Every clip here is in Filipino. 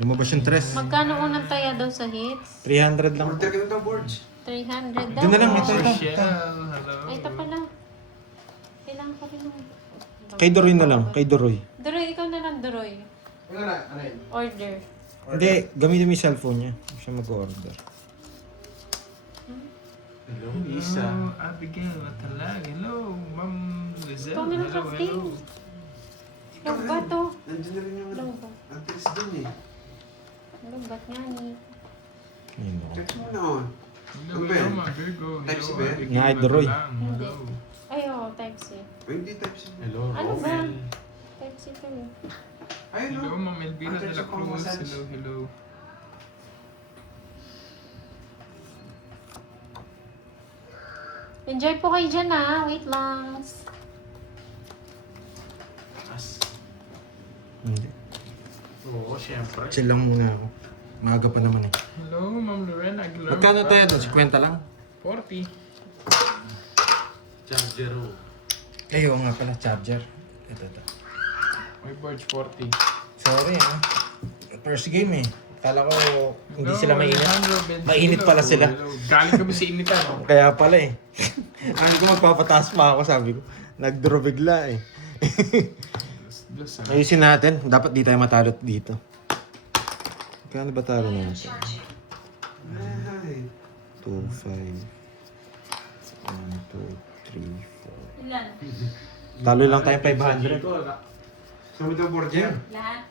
Lumabas yung tres. Magkano unang taya daw sa hits? 300 lang. Order ka na daw, Borge. 300 daw. Doon na lang, ito. Hello. Ay, ito pala. Kailangan ko rin ng... Kay Doroy na lang, kay Doroy. Doroy, ikaw na lang, Doroy. Ano na? Ano yun? Order. Hindi, gamitin mo yung cellphone niya. Siya mag-order. Hello, Isa. Hello, Abigail Matalag. Hello, Ma'am Lizelle. Ikaw na lang, Hello, Captain. hello. Log ba to? Nandiyan na rin yung Log ba? antilis dun eh. Log ba't nga ni? Ayun ako. Check mo na on. Hello, Ano ba hello, yan? mga Virgo. Type C Hello, ba yan? Abigail Nga, Doroy. Matalang. Hindi. Hello. Ay, oo, type C. Ay, hindi type C. Hello, Ano ba? Romel. Type C to eh. Ay, Hello, no. Ma'am Elvira de la Cruz. Hello, hello. Enjoy po kayo dyan ah. Wait lang. As. Hindi. Oo, syempre. Chill lang muna ako. Maaga pa naman eh. Hello, Ma'am Lorena Aguilar. Magkano tayo doon? 50 lang? 40. Chargero. Ay, oo nga pala, charger. Ito. My Borge 40. Sorry ah. First game eh. Kala ko hindi Hello, sila mainit. Alejandro Benzino. Mainit pala sila. Hello. Galing kami sa initan. Oh. Kaya pala eh. Ano ko magpapataas pa ako, sabi ko. Nag-draw bigla eh. Dos, ah. Ayusin natin. Dapat di tayo matalo dito. Kano ba talo natin? Ay. 2, 5. 1, 2, 3, 4. Ilan? Talo lang tayo 500. Gusto mo daw, Borge? Lahat?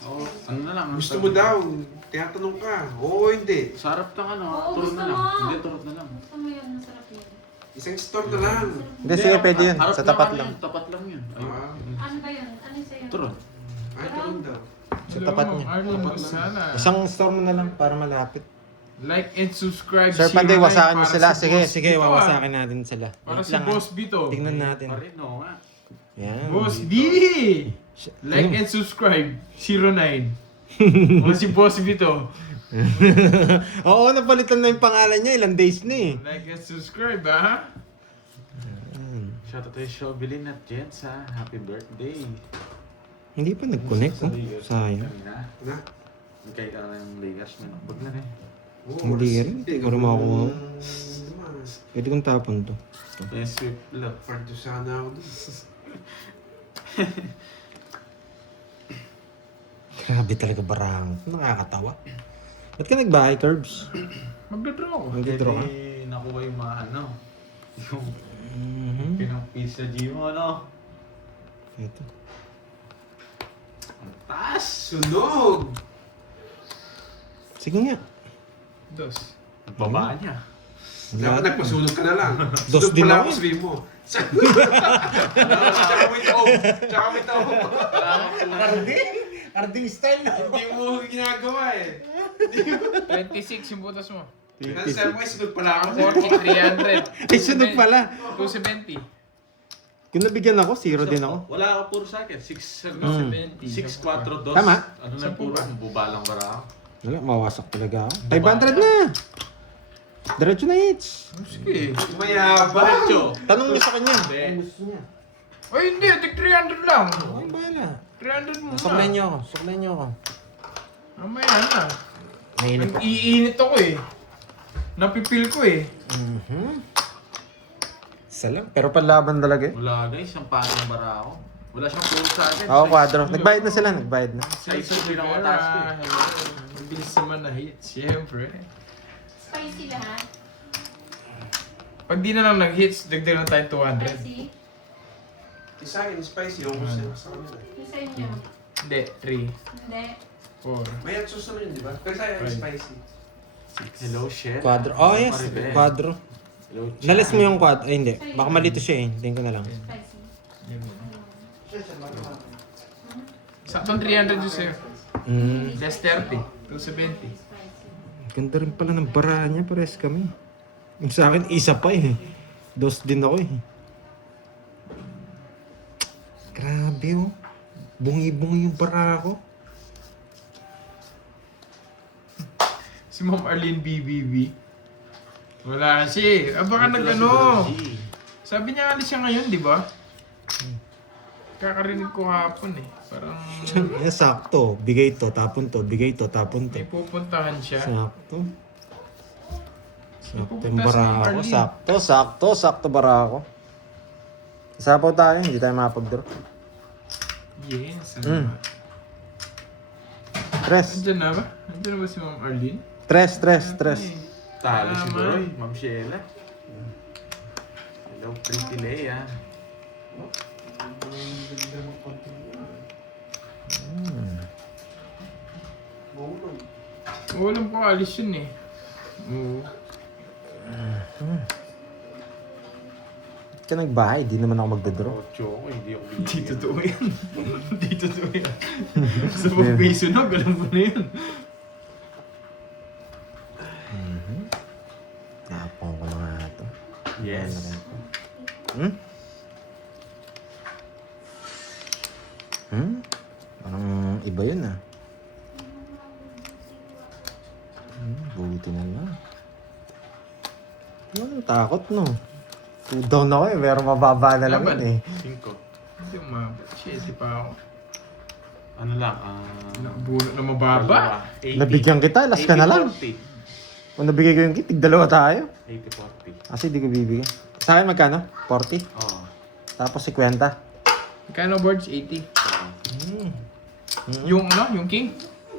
Oo, ano na lang. Gusto mo daw. Tinatanong ka. Oo, hindi. Sarap ng ano, Oo, turod gusto na lang. mo. Hindi, turod na lang. Gusto mo yun, masarap yun. Isang store na lang. Hindi, sige, pwede yun. Harap Sa tapat ano lang. yun, tapat lang yun. Ayun. Ah. Ano ba yun? Ano sa'yo? Turod. Ay, tanong daw. Sa Hello, tapat Ma'am niya. Arlene Lozana. Isang store mo na lang para malapit. Like and subscribe. Sir Panday, 09 wasakan mo para sila. si Sige, Boss sige, Bito, ah. wawasakin natin sila. Para Wait si lang, Boss Bito. Tingnan natin. Pa rin, oo nga. Yan. Boss D! Like and subscribe. 09. O si Boss Bito. Oo, napalitan na yung pangalan niya. Ilang days na eh. Like and subscribe, ha? Shoutout tayo Shovelin at Jens ha. Happy birthday. Hindi pa nag-connect. Oh. Sayang. Kanina. Na? Nagkaya ka na ng Lakers na nakapag na rin. Oo, Hindi rin. Hindi ko rin makakuha. Mas. Pwede kong tapon to. Yes, sweet love. Pardo sana ako dun. Grabe talaga barang. Nakakatawa. Ba't ka nagbahay, Curbs? Magdodraw ako. Nag-draw ka? Pwede nakuha yung mga ano. Yung Mhm. pinang-piece sa Gmo, ano. Ito. Ang taas! Sunog! Sige nga. Dos. Ang baba niya. Dapat nagpasunog ka na lang. Dos Sunog din pala ako. ako, sabihin mo. Tsaka with off. Tsaka with off. Carding style na. Hindi mo ginagawa eh. 26 yung butas mo. Kasi sabi mo, sunog pala ako. 40, 300. Ay, sunog pala. 270. Kung nabigyan ako, zero din ako. Wala ako puro sa akin. 6, Mm. 6, 4, 2. Tama. Ano na puro? Bubalang bara ako. Wala, mawasak talaga ako. 500 na! Diretso na hits. Sige. Mayabang. Diretso. Tanong mo sa kanya. Hindi. Ang gusto niya. Ay, hindi. Tig 300 lang. Ay, bahala. 300 muna. Suklayin niyo ako. Suklayin niyo ako. Mamaya na. Mainit ako. Iinit ako eh. Napipil ko eh. Mhm. Isa lang. Pero panlaban talaga eh. Wala guys, ang parang bara ako. Wala siyang puro sa akin. Oo, kwadro. Nagbayad na sila. Nagbayad na. Size yung pinakamataas ko eh. Hello. Mabilis naman na hit. Siyempre. Spicy lahat? Pag di na lang nag-hits, dagdag na tayo 200. Spicy? Isa akin, spicy. Yung gusto niya sa kanila. Yung sa inyo? Hindi. 3, Hindi. 4. May at sauce na rin, di ba? Pero tayo Right. spicy. Hello, Chef. Kwadro. Oh, yes. Maribel. Kwadro. Hello, Chan. Nalis mo yung quad. Ay, hindi. Baka malito siya eh. Tingin ko na lang. Spicy. Saktong 300 yung sa'yo. Mm. Less 30. 270. Ganda rin pala ng bara niya. Pares kami. Yung sa akin, isa pa eh. Dos din ako eh. Grabe oh. Bungi-bungi yung bara ko. Si Ma'am Arlene BBB. Wala siya eh. Ah, baka nag-ano. Sabi niya alis siya ngayon, di ba? Kakarinig ko hapon eh. Parang Eh, sakto. Bigay to, tapon to. Bigay to, tapon to. may pupuntahan siya. Sakto. Sakto Pupunta yung si bara ko. Arlene. Sakto bara ko. Isapaw tayo, hindi tayo makapag-draw. Yes. Mm. Tres. Andiyan na ba? Andiyan na ba si Ma'am Arlene? Tres. Ay, Talo si Tama. Doy, Ma'am Sheila. Hello, Pretty Leia. Walang ko alis yun eh. Oo. Ka nagbahay, di naman ako magdadraw. Ocho ko, hindi ako Hindi binigyan. totoo yan. Hindi totoo yan. Sa pag-may sunog, alam mo na yun. Napong ko na nga ito. Yes. Hmm? Hmm? Parang iba yun ah. Buti na lang. Walang takot no. 2 down ako eh, pero mababa na lang Laban. yun eh. 5. Hindi umabot. Shit, di pa ako. Ano lang, Nakabunot na mababa. 80. Nabigyan kita, last ka na lang. 80-40. Kung nabigay ko yung kit, dalawa tayo. 80-40. Kasi di ko bibigyan. Sa akin magkano? 40? Oo. Tapos 50? Kano boards? 80. Oo. Yung ano? Yung king?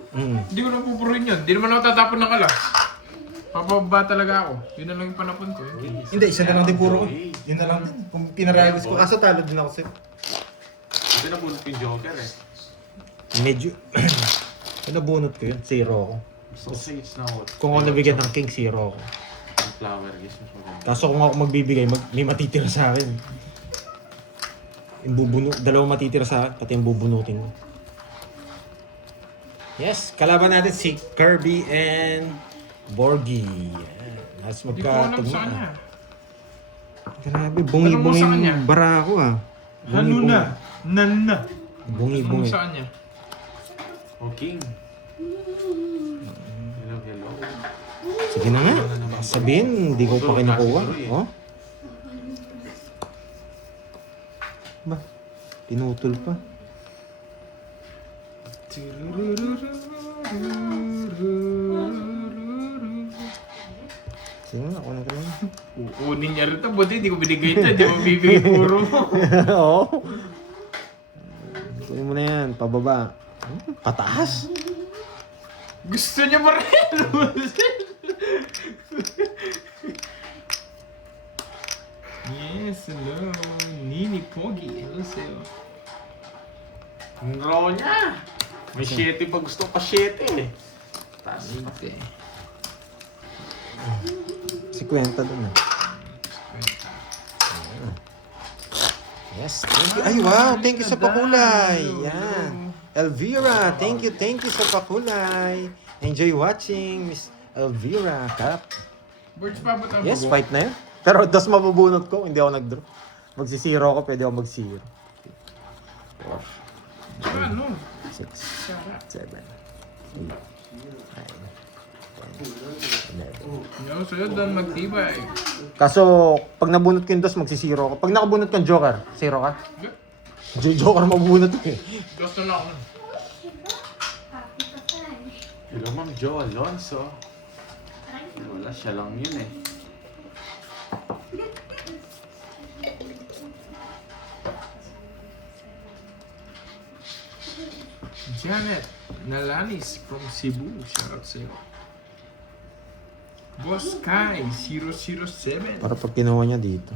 Hindi ko na pupuruin yun. Hindi naman ako tatapon ng alas. Papababa talaga ako. Yun na lang yung panapon ko. Yung king. Hindi, isa na lang din puro ko. Yun na lang din. Kung pinarayos ko, kaso talo din ako sa'yo. Ito na bunot yung Joker eh. Medyo, kung nabunot ko yun, 0 ako. Gusto ko sa it's na hot. Kung ako nabigyan ng king, 0 ako. Yung flower, guys. Mas maganda. Kaso kung ako magbibigay, may matitira sa akin. Yung dalawang matitira sa akin, pati yung bubunutin ko. Yes, kalaban natin si Kirby and Borgie. Yan. Mas Hindi ko alam magkatugma. sa kanya. Grabe, Tanong mo sa bungi-bungi kanya. yung bara ako ah. Ano na? Nan na. Tanong mo Bungi-bungi. sa kanya. Oh, King. Hello, hello. Sige na nga. Sabihin, hindi ko pa kinukuha. Oh? Ba? Pinutol pa. Sige nga, kunin ko lang. Kukunin niya rito. Buti hindi ko binigay ito. Hindi mo bibigay puro mo. Oo. Kunin mo na yan, pababa. Pataas. Gusto niya pa rin. Yes, hello. Nini Pogi. Hello sa'yo. Ang raw niya. May 7 pa gusto pa 7 eh. Taas pa. Hindi. 50 dun ah. Yes, thank you. Ay, wow, thank you sa pakulay. Yan. Elvira, thank you sa pakulay. Enjoy watching, Miss Elvira. Kap. Birds pa ba't ang Yes, bugo? fight na yun. Pero dos mabubunot ko, hindi ako nag-draw. Magsisiro ako, pwede ako mag-zero. 4, Ano? 6, 7, 8, 9, 10, 11. Yo, sa'yo doon magtibay. Kaso, pag nabunot ko yung dos, magsisiro ako. Pag nakabunot kang joker, zero ka. Joker mabubunot ko eh. Gusto na ako nun. Hello, Ma'am Jo Alonso. Wala, siya lang yun eh. Janet Nalanis from Cebu. Shoutout sa'yo. Boss Kai 007. Para pag kinuha niya dito.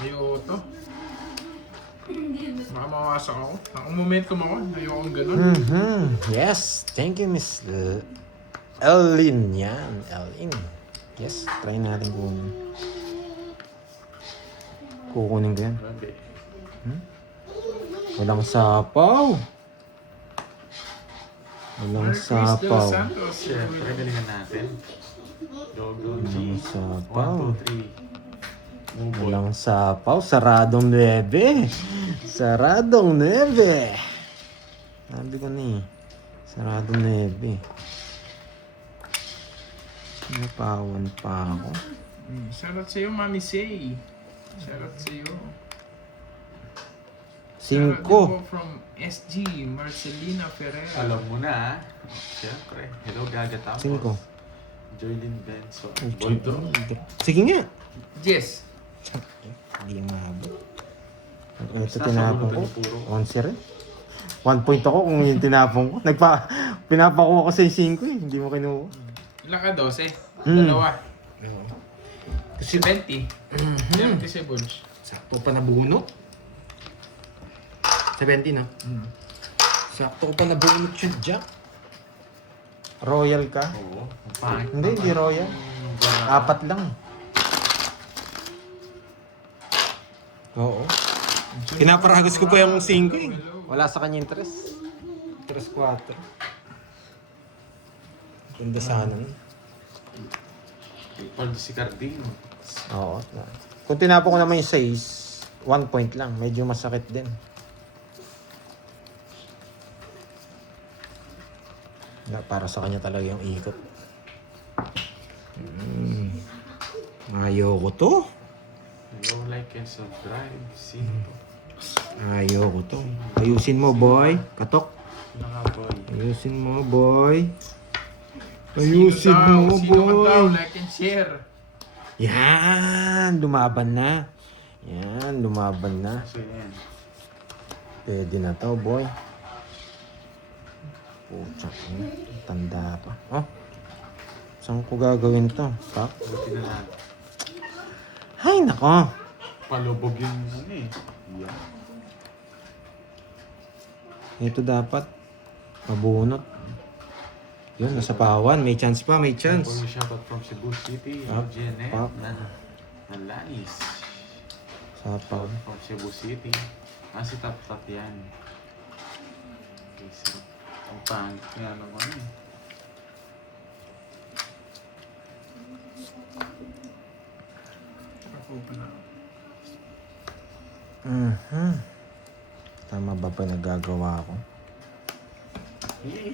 Ayoko to. Baka mawasak ako. Ang momentum ako. Ayoko ang ganun. Yes, thank you, Miss Elin. Yan, Elin. Yes, try natin kunin. Kukunin ko yan. Grabe. Walang sapaw. Walang Merry Chris De Los sapaw. Santos. Siyempre, galingan natin. Go, go, G. Walang sapaw. 1, 2, 3. Move on. Walang sapaw. Saradong 9. Saradong 9. Sabi ko na eh. Saradong 9. Napawan pa ako. Shoutout sa'yo, Mami Say. Shoutout sa'yo. Shoutout 5. din po from SG, Marcelina Ferrer. Alam mo na, ha? Siyempre. Hello, Gaga Tapos. 5. Joylyn Benson. Ay, Boldro. Sige nga. Jess. Hindi yung mahabot. Ito Basta tinapon ko. sabunutan puro. 11 rin. 1 point ako kung yung tinapon ko. Pinapakuha ko sa 5 eh. Hindi mo kinuha. Ilan ka? 12? Hmm. Dalawa. Kasi 20. 70 bunch. Sakto pa nabunot. 70 na. Sakto pa nabunot yung Jack. Royal ka? Oo. Ang pangit Hindi, hindi royal. 4 lang. Oo. Pinaparagos ko pa yung 5 eh. Wala sa kanya interest. Interest 4. Ganda sana. Paul si Cardino. Oo. Kung tinapon ko naman yung 6, 1 point lang. Medyo masakit din. Para sa kanya talaga yung ikot. Ayoko to. Hello, like and subscribe. Sino to? Ayoko to. Ayusin mo, boy. Katok. Sino nga, boy? Ayusin mo, boy. Ayusin mo, Sino ka daw? boy. Like and share. Yan. Lumaban na. Yan. Lumaban na. So, yan. Pwede na to, boy. Pucha. Tanda pa. Oh. Saan ko gagawin to? Pa? Buti na lang. Ay, nako. Palubog yung ano eh. Yeah. Ito dapat. Mabunot. Yun, nasa pawan. May chance pa, may chance. Pag shoutout from Cebu City. Pap, Janet. pap. Nalanis. Sapaw. From Cebu City. Si Tap yan. Okay, so. Ang pangit nga naman eh. Ako pa na. Tama ba pa nagagawa ko?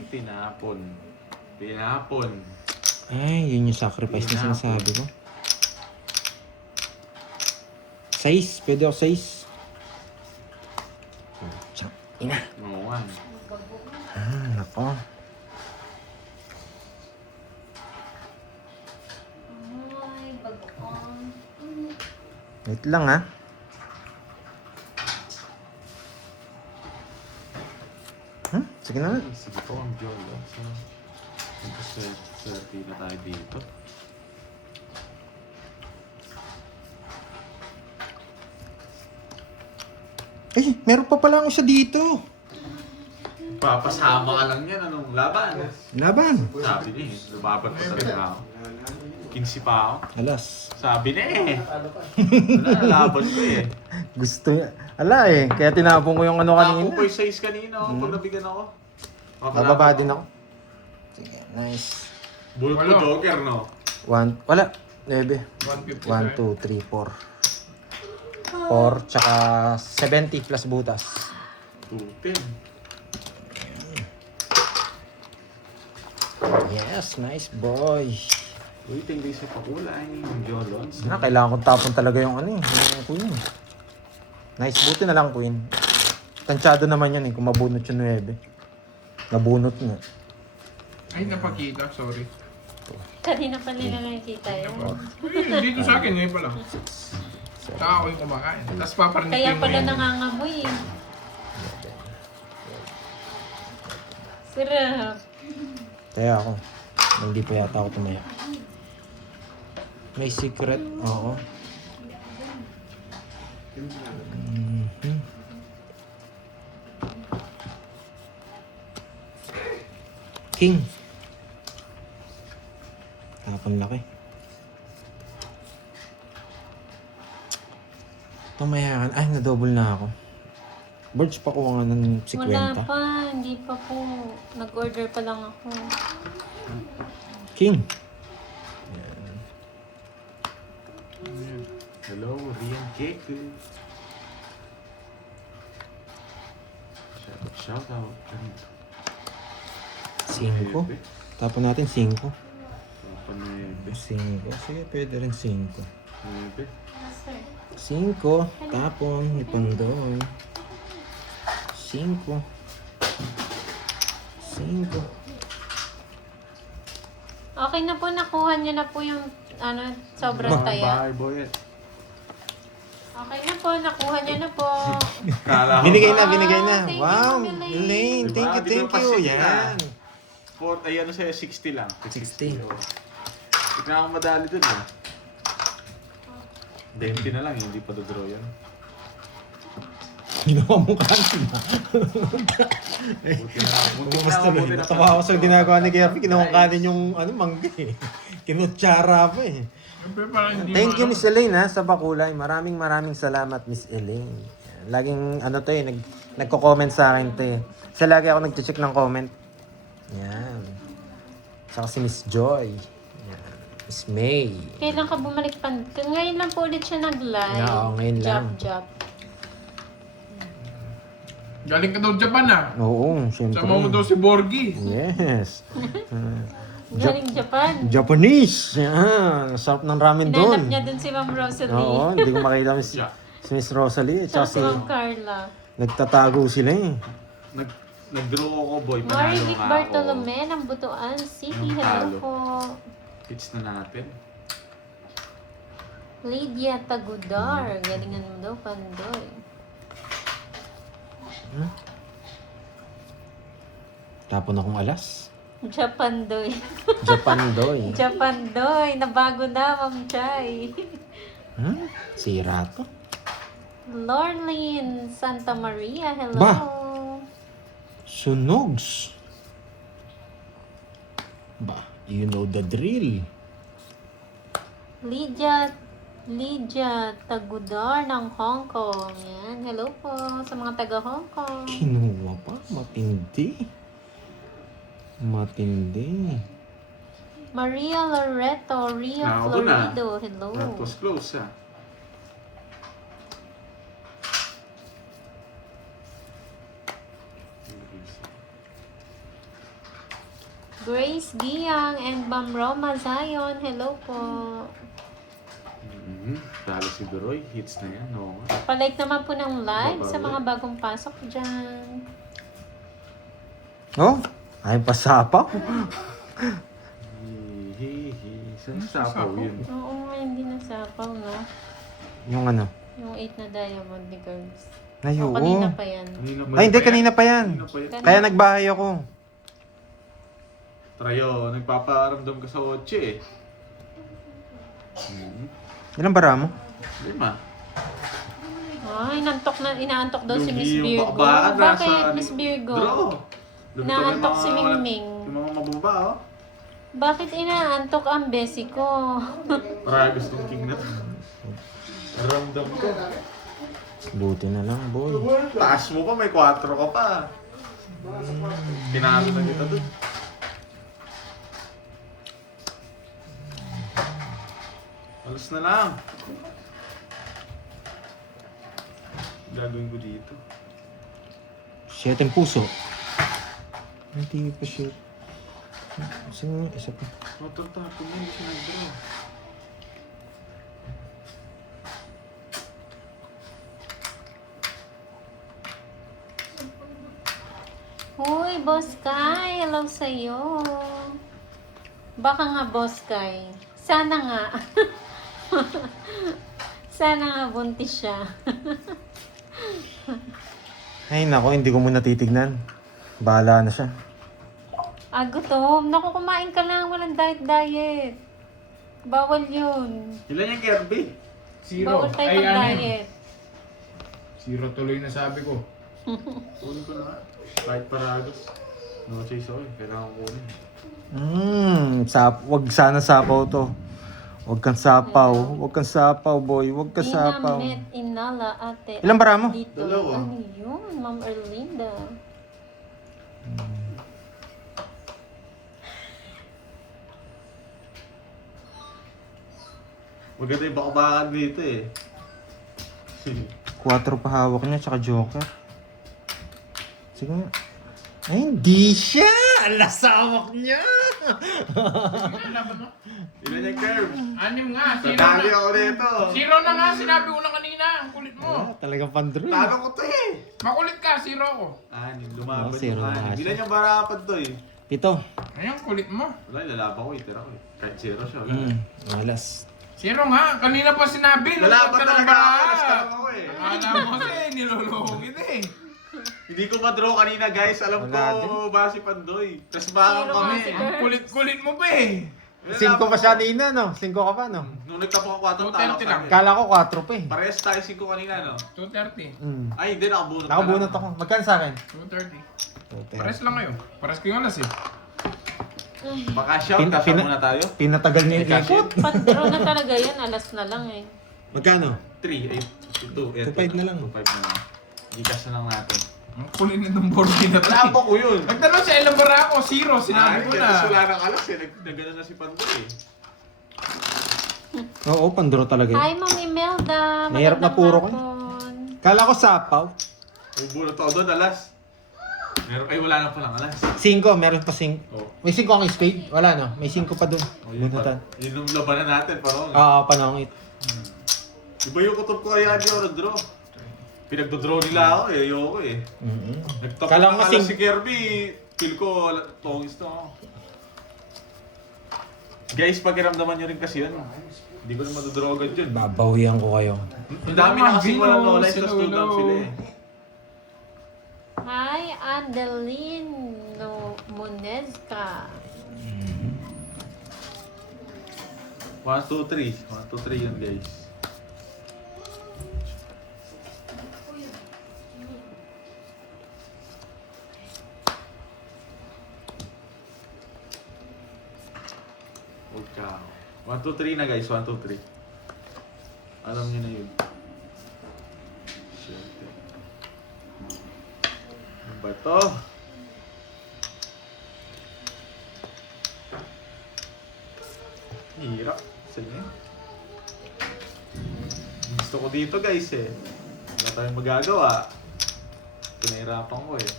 Tinapon. Tinapon. Ay, yun yung sacrifice na sinasabi ko. 6. Pwede ako 6. Pucha. Ina. Oo nga. Nako. Ay, bagong. Wait lang ha. Sige na. Sige po ang Jolo. So, swerte na tayo dito. Eh, meron pa pala ang isa dito. Papasama ka lang yan. Anong laban? Laban. Sabi niya eh. Lumaban pa talaga ako. 15 pa ako. Alas. Sabi na eh. Wala, laban ko eh. Gusto niya. Ala eh. Kaya tinapon ko yung ano Ako kanina. po yung size kanina pag nabigyan ako. Nababa din ako. Sige, nice. Bulot ko Walo. Joker, no? 1. Wala. 9. 150. 1, 2, 3, 4. 4, tsaka 70 plus butas. 210. Yes, nice boy. Uy, tingin sa pakulay. Yung Jolons. Kailangan kong tapon talaga yung ano eh, yung queen. Nice, buti na lang queen. Tansyado naman yan eh, kung mabunot yung 9. Nabunot nga. Ay, napakita. Sorry. Kanina pa nila nakikita yun. Ay, dito sa akin. Ngayon pa lang. Saka ako yung kumakain. Tapos paparinig ko Kaya yung pala ngayon. nangangamoy eh. Sarap. Kaya ako, hindi pa yata ako tumaya. May secret, oo. King. Tapon laki. Tumayakan. Ay, na-double na ako. Birds pa kuha nga ng 50. Wala pa. Hindi pa po. Nag-order pa lang ako. King. Hello, Rian Cake. Shout out. 5. Tapon natin 5. Panebe. 5. Sige, pwede rin 5. Panebe. Master. 5. Tapon. Ipang doon. 5. 5. Okay na po, nakuha niyo na po yung sobrang taya. Bahay boy. Okay na po, nakuha niyo na po. Kala ko Binigay ba? na, binigay na. Thank you, Wow, Ma'am Elaine. Elaine, Diba? thank Di you. ko pa Yan. Ay ano sa'yo, 60 lang. 60. oh. Hindi na ako madali dun ah. 20 na lang, hindi pa dodraw yan. Ginawa mo kanin ba? Buti na lang. Basta rin. Natawa ako sa ginagawa ni Gerby. Ginawa kanin yung mangga eh. Kinutsara pa eh. Siyempre parang hindi Thank you, mo, Miss Elaine, ha, sa pakulay. Maraming salamat, Miss Elaine. Laging, nagko-comment sa akin, te. Kasi lagi ako nag-check ng comment. Yan. Saka si Miss Joy. Yan. Miss May. Kailan ka bumalik pa? Ngayon lang po ulit siya nag-live. Oo, ngayon lang. Job. galing ka daw Japan ah. Oo, syempre. Sama mo daw si Borgie. Yes. Galing Japan. Japanese. Yan. Sarap ng ramen Hinanap doon. niya dun si Ma'am Rosalie. Oo, hindi ko makita si Miss Rosalie. Tsaka Tsaka si Ma'am Carla. nagtatago sila eh. Nag-draw ako boy. Marivic Panalo nga ako. Bartolome ng Butuan City. Ang Hello talo. po. Hits na natin. Lydia Tagudar. Galingan mo daw, Pandoy. Tapon akong alas. Japandoy. Japandoy. Japandoy. Nabago na, Ma'am Chay. Sira to. Lorlyn Santa Maria. Hello. Ba? Sunogs. Ba, you know the drill. Lydia Tagudar ng Hong Kong. Yan. Hello po sa mga taga Hong Kong. Kinuha pa. Matindi. Matindi. Maria Loreto, Rio Ako na. Florido. Hello. That was close ah. Grace Giang and Ma'am Roma Zion. Hello po. Talo si Duroy. Hits na yan. Oo nga. Palike naman po ng live sa Babalik. mga bagong pasok dyan. Oh, ay pasapaw. Hihihi. Saan sapaw yun? Oo, hindi nasapaw, no? Yung ano? Yung 8 na diamond ni girls. Ay, O, oo. kanina pa yan. Ay, hindi. Kanina pa yan. Kanina pa yan. Kaya nagbahay ako. Trayo, nagpaparamdam ka sa 8 eh. Ilang bara mo? 5. Ay, inaantok daw si Miss Yung Virgo. bakbaan, Bakit, nasa Miss Virgo? Draw. Inaantok si Mingming. Yung mga mababa oh. Bakit inaantok ang besi ko? Para gustong king na. Ramdam ko. Buti na lang, boy. Taas mo pa, may 4 ka pa. Pinalo na kita dun. Alas na lang. Gagawin ko dito. 7 puso. Hindi pa shit. Sino isa pa? Motor tapo mo, hindi siya nag-draw. Hoy, Boss Kai, hello sa'yo. Baka nga, Boss Kai. Sana nga. Sana nga buntis siya. Ay, nako, hindi ko muna titignan. Bahala na siya. Gutom. Naku, kumain ka lang. Walang diet. Bawal yun. Ilan yung Kirby? Bawal tayo mag-diet. 0 tuloy na sabi ko. Kunin ko na nga. Kahit paragos. No chase oil. Kailangan ko kunin. Wag sana sapaw to. Wag kang sapaw. Wag kang sapaw, boy. Wag kang sapaw. Dinamnet inala ate. Ilang bara mo? Dito. 2. Ano yun, Ma'am Erlinda? Maganda yung bakbakan dito eh. 4 pa hawak niya, tsaka joker. Sige nga. Ay, hindi siya! Lasawak niya! Ano laban mo? Ilan yung curve? 6 nga, 0 Tadali na. ako dito. 0 na nga, sinabi ko na kanina. Ang kulit mo. Talagang pandro. Talo ko to eh. Makulit ka, 0 ako. Lumaban Oo, zero yung na siya. Ilan yung barapan to eh? 7. Ayun, kulit mo. Wala, lalaban ko, itira ko eh. Kahit 0 siya. Malas. 0 nga, kanina pa sinabi. Lalaban Nagpunta ng talaga ako, baraha. alas ka lang ako eh. Akala mo kasi, niloloko kita eh. Hindi ko ma-draw kanina guys, alam Wala ko ba si Pandoy. Tapos baka Zero kami. nga si Ang kulit-kulit mo pa eh. 5 pa siya kanina, no? 5 ka pa, no? Nung nagtapok ako 4, 2:30 talo ko lang. sa Kala ko 4 pa eh. Parehas tayo 5 kanina, no? 2:30. Ay, hindi, nakabunot Nakabunot ako. Magkano sa akin? 2:30. Pares lang kayo. Pares kayo alas eh. Baka shout, kasya muna tayo. Pinatagal niya yung Cash ikot. Pandro na talaga yan. Alas na lang eh. Magkano? 3, 8, 2, 2.5 na lang. 2.5 na lang. Gikas na lang natin. Ang kulit nitong board game na to. Wala ko yun. Nagtanong sa ilang bara ako, 0. Sinabi ko na. Tapos wala nang alas eh. Nagano na si Pandoy eh. Oo, pandro talaga Hi, yun. Ma'am Imelda. Mahirap na Magandang puro ko. hapon. Kala ko sapaw. Bubunot ako doon, alas. Meron, ay wala na palang alas. 5, meron pa 5. Oh. May 5 ang spade? Wala, no? May 5 pa doon. Oh, yun, Bunutan. yun yung labanan natin, parang. Oo, panangit. Iba yung kutob ko kaya di ako draw. Pinagdodraw nila ako eh, ayoko eh. Nagtapos Kala ko ng kasing- alas si Kirby, feel ko tongis to ako. Guys, pakiramdaman nyo rin kasi yun. Hindi ko na madodraw agad yun. Babawian ko kayo. Ang dami na kasi walang knowledge sa Hello, student hello. sila eh. Hi, Adeline Monezca. 1, 2, 3. 1, 2, 3 yun guys. Huwag ka. 1, 2, 3 na guys. 1, 2, 3. Alam nyo na yun. Shit. Ano ba to? Hirap. Sige. Gusto ko dito guys eh. Wala tayong magagawa. Pinahirapan ko eh.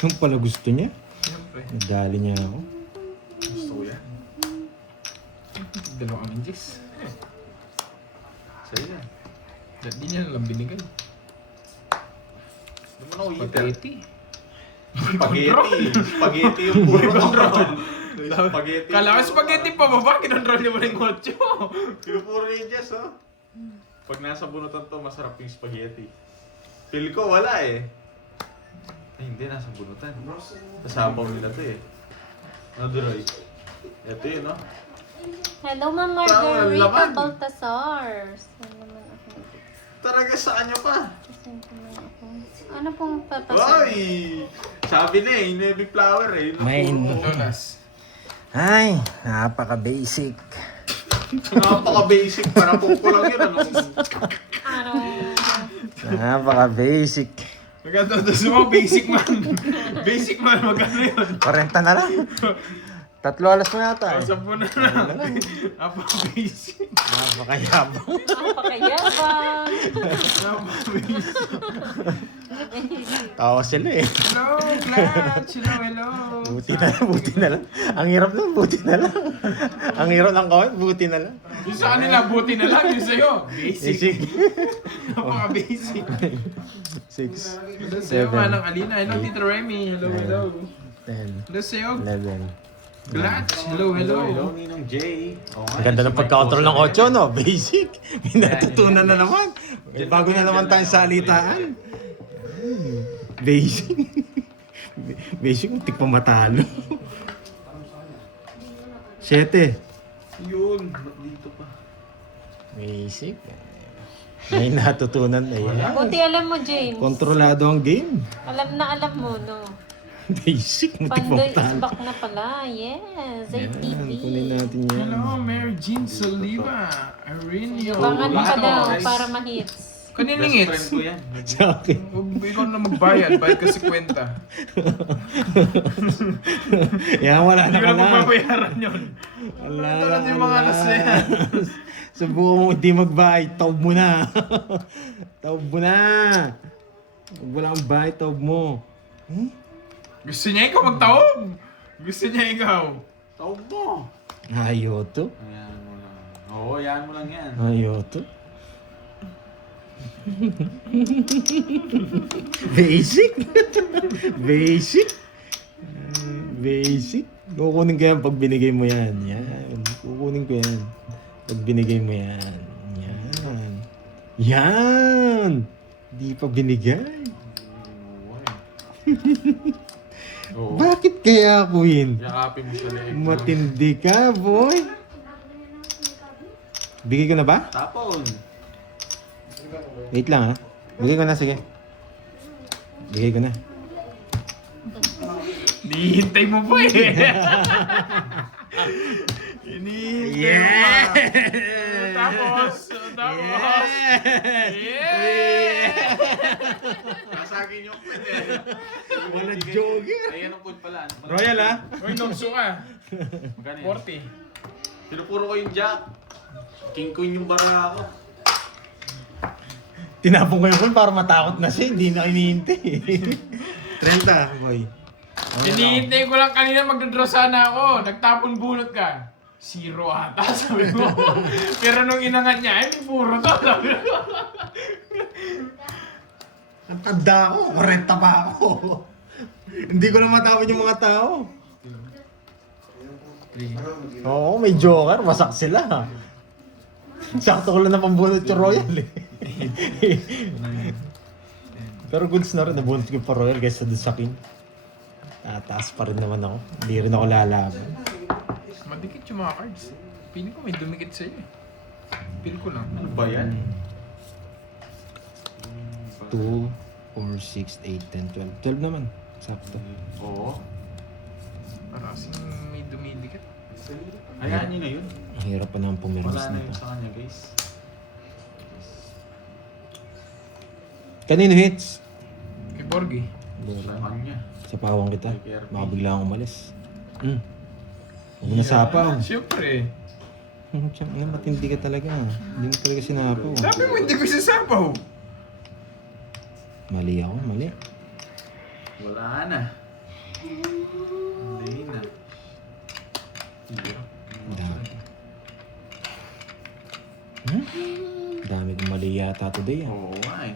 Yung pala gusto niya. Siyempre. Nadali niya ako. Gusto ko yan. Dalawang inches. Sa'yo yan. Hindi niya nalang binigay. Hindi mo na uyitin. Spaghetti. Spaghetti. Spaghetti yung puro control. Spaghetti. Kala ko spaghetti pa baba, kinontrol niyo mo rin 8. Yung puro ranges oh. Pag nasa bunutan to, masarap yung spaghetti. Feel ko wala eh. Ay hindi, nasa bunutan. Kasabaw nila to eh. Ano Duroy? Ito yun no? Hello, Ma'am Tama, Margarita laman. Baltasar. Saan naman ako? Talaga sa kanya pa. Saan naman ako? Ano pong papasal? Oy! Sabi na eh, navy flower eh. Yun ang Main. puro- Donas. Ay, napaka-basic. Napaka-basic. Parang pungko lang yun. Ano? Ano? Napaka-basic. Maganda sa mga basic man. Basic man, magkano yun? 40 na lang. 3 alas mo yata eh. 10 na lang. Napaka-basic. Napakayabang. Napakayabang. Napaka-basic. Tawa sila eh. Hello, Clutch. Hello. Buti na lang. Ang hirap lang, buti na lang. Ang hirap ng kawin, buti na lang. Yung sa kanila, buti na lang. Yung sa'yo, basic. Basic. Napaka-basic. 6, Hello sa'yo, 7, Manang Alina. Hello, Tito Remy. Hello, hello. 10, Hello sa'yo, 11. Clutch. Hello, Hello, hello. Ninong Jay. Oo nga, Ang ganda si ng Mike pagka-control ng Oso. 8, no? Basic. May natutunan na naman. May bago na naman tayong salitaan. Basic. Basic, muntik pa matalo. 7. Yun, ba't dito pa? Basic. May natutunan na yan. Buti alam mo, James. Kontrolado ang game. Alam na alam mo, no? Basic, muntik pa Pandoy is matalo. back na pala. Yes, Yan, ITV. kunin natin yan. Hello, Mary Jean Soliva. Arenio. Yabangan mo pa Lahat, daw guys. para ma-hits. Kanina Best friend ngits. ko yan. Sa akin. Ikaw na magbayad. Bayad ka 50. Yan, wala Hindi na ko ka na na. magbabayaran yun. Wala Ito ka na yung mga na. alas na yan. Subukan mo hindi magbayad, taob mo na. Taob mo na. Wala kang bite of mo. Hmm? Gusto niya ikaw magtaob. Gusto niya ikaw. Taob mo. Ayoto. Ayan mo lang. Oo, ayan mo lang yan. Ayoto. Basic. Basic. Basic. Kukunin ko yan pag binigay mo yan. Yan. Kukunin ko yan. Pag binigay mo yan. Yan. Yan. Di pa binigay. Oo. Bakit kaya, Queen? Yakapin mo sa leeg. Matindi ka, boy. Bigay ko na ba? Tapon. Wait lang, ha? Bigay ko na, sige. Bigay ko na. Hinihintay mo pa eh. Hinihintay mo pa. Tapos. Yeah! Nasa akin yung pwede. Wala jogger. Ayan ang food pala. Royal, ha? Uy, nungso ka. Magkano yun? 40. Pinupuro ko yung jack. King queen yung bara ako. Tinapon ko yung phone para matakot na siya. Hindi na hinihintay. 30, boy. Hinihintay ko lang kanina magdodraw sana ako. Nagtapon bunot ka. 0 ata, sabi mo. Pero nung inangat niya, ay puro to. Sabi mo. Ang tanda ko. 40 pa ako. Hindi ko na matapon yung mga tao. Oo, may joker. Wasak sila. Sakto ko lang na pambunot yung Royal eh. Pero goods na rin. Nabunot ko pa Royal kaysa dun sa King. Tataas pa rin naman ako. Hindi rin ako lalaban. Madikit yung mga cards. Piling ko may dumikit sa'yo eh. Feel ko lang. Ano ba yan? 2, 4, 6, 8, 10, 12. 12 naman. Sakto. Oo. Para kasing may dumidikit. Hayaan nyo na yun. Ang hirap pa naman pumirmis Wala na nito. yun sa kanya guys. Kanino hits? Kay Borgie. Sa kanya. Sa pawang kita. Baka bigla akong umalis. Huwag mo nasapaw. Siyempre. Matindi ka talaga. Hindi mo talaga sinapaw. Sabi mo hindi ko isasapaw. Mali ako, mali. Wala na. Hindi na. Dami. Dami kong mali yata today. Oo nga eh.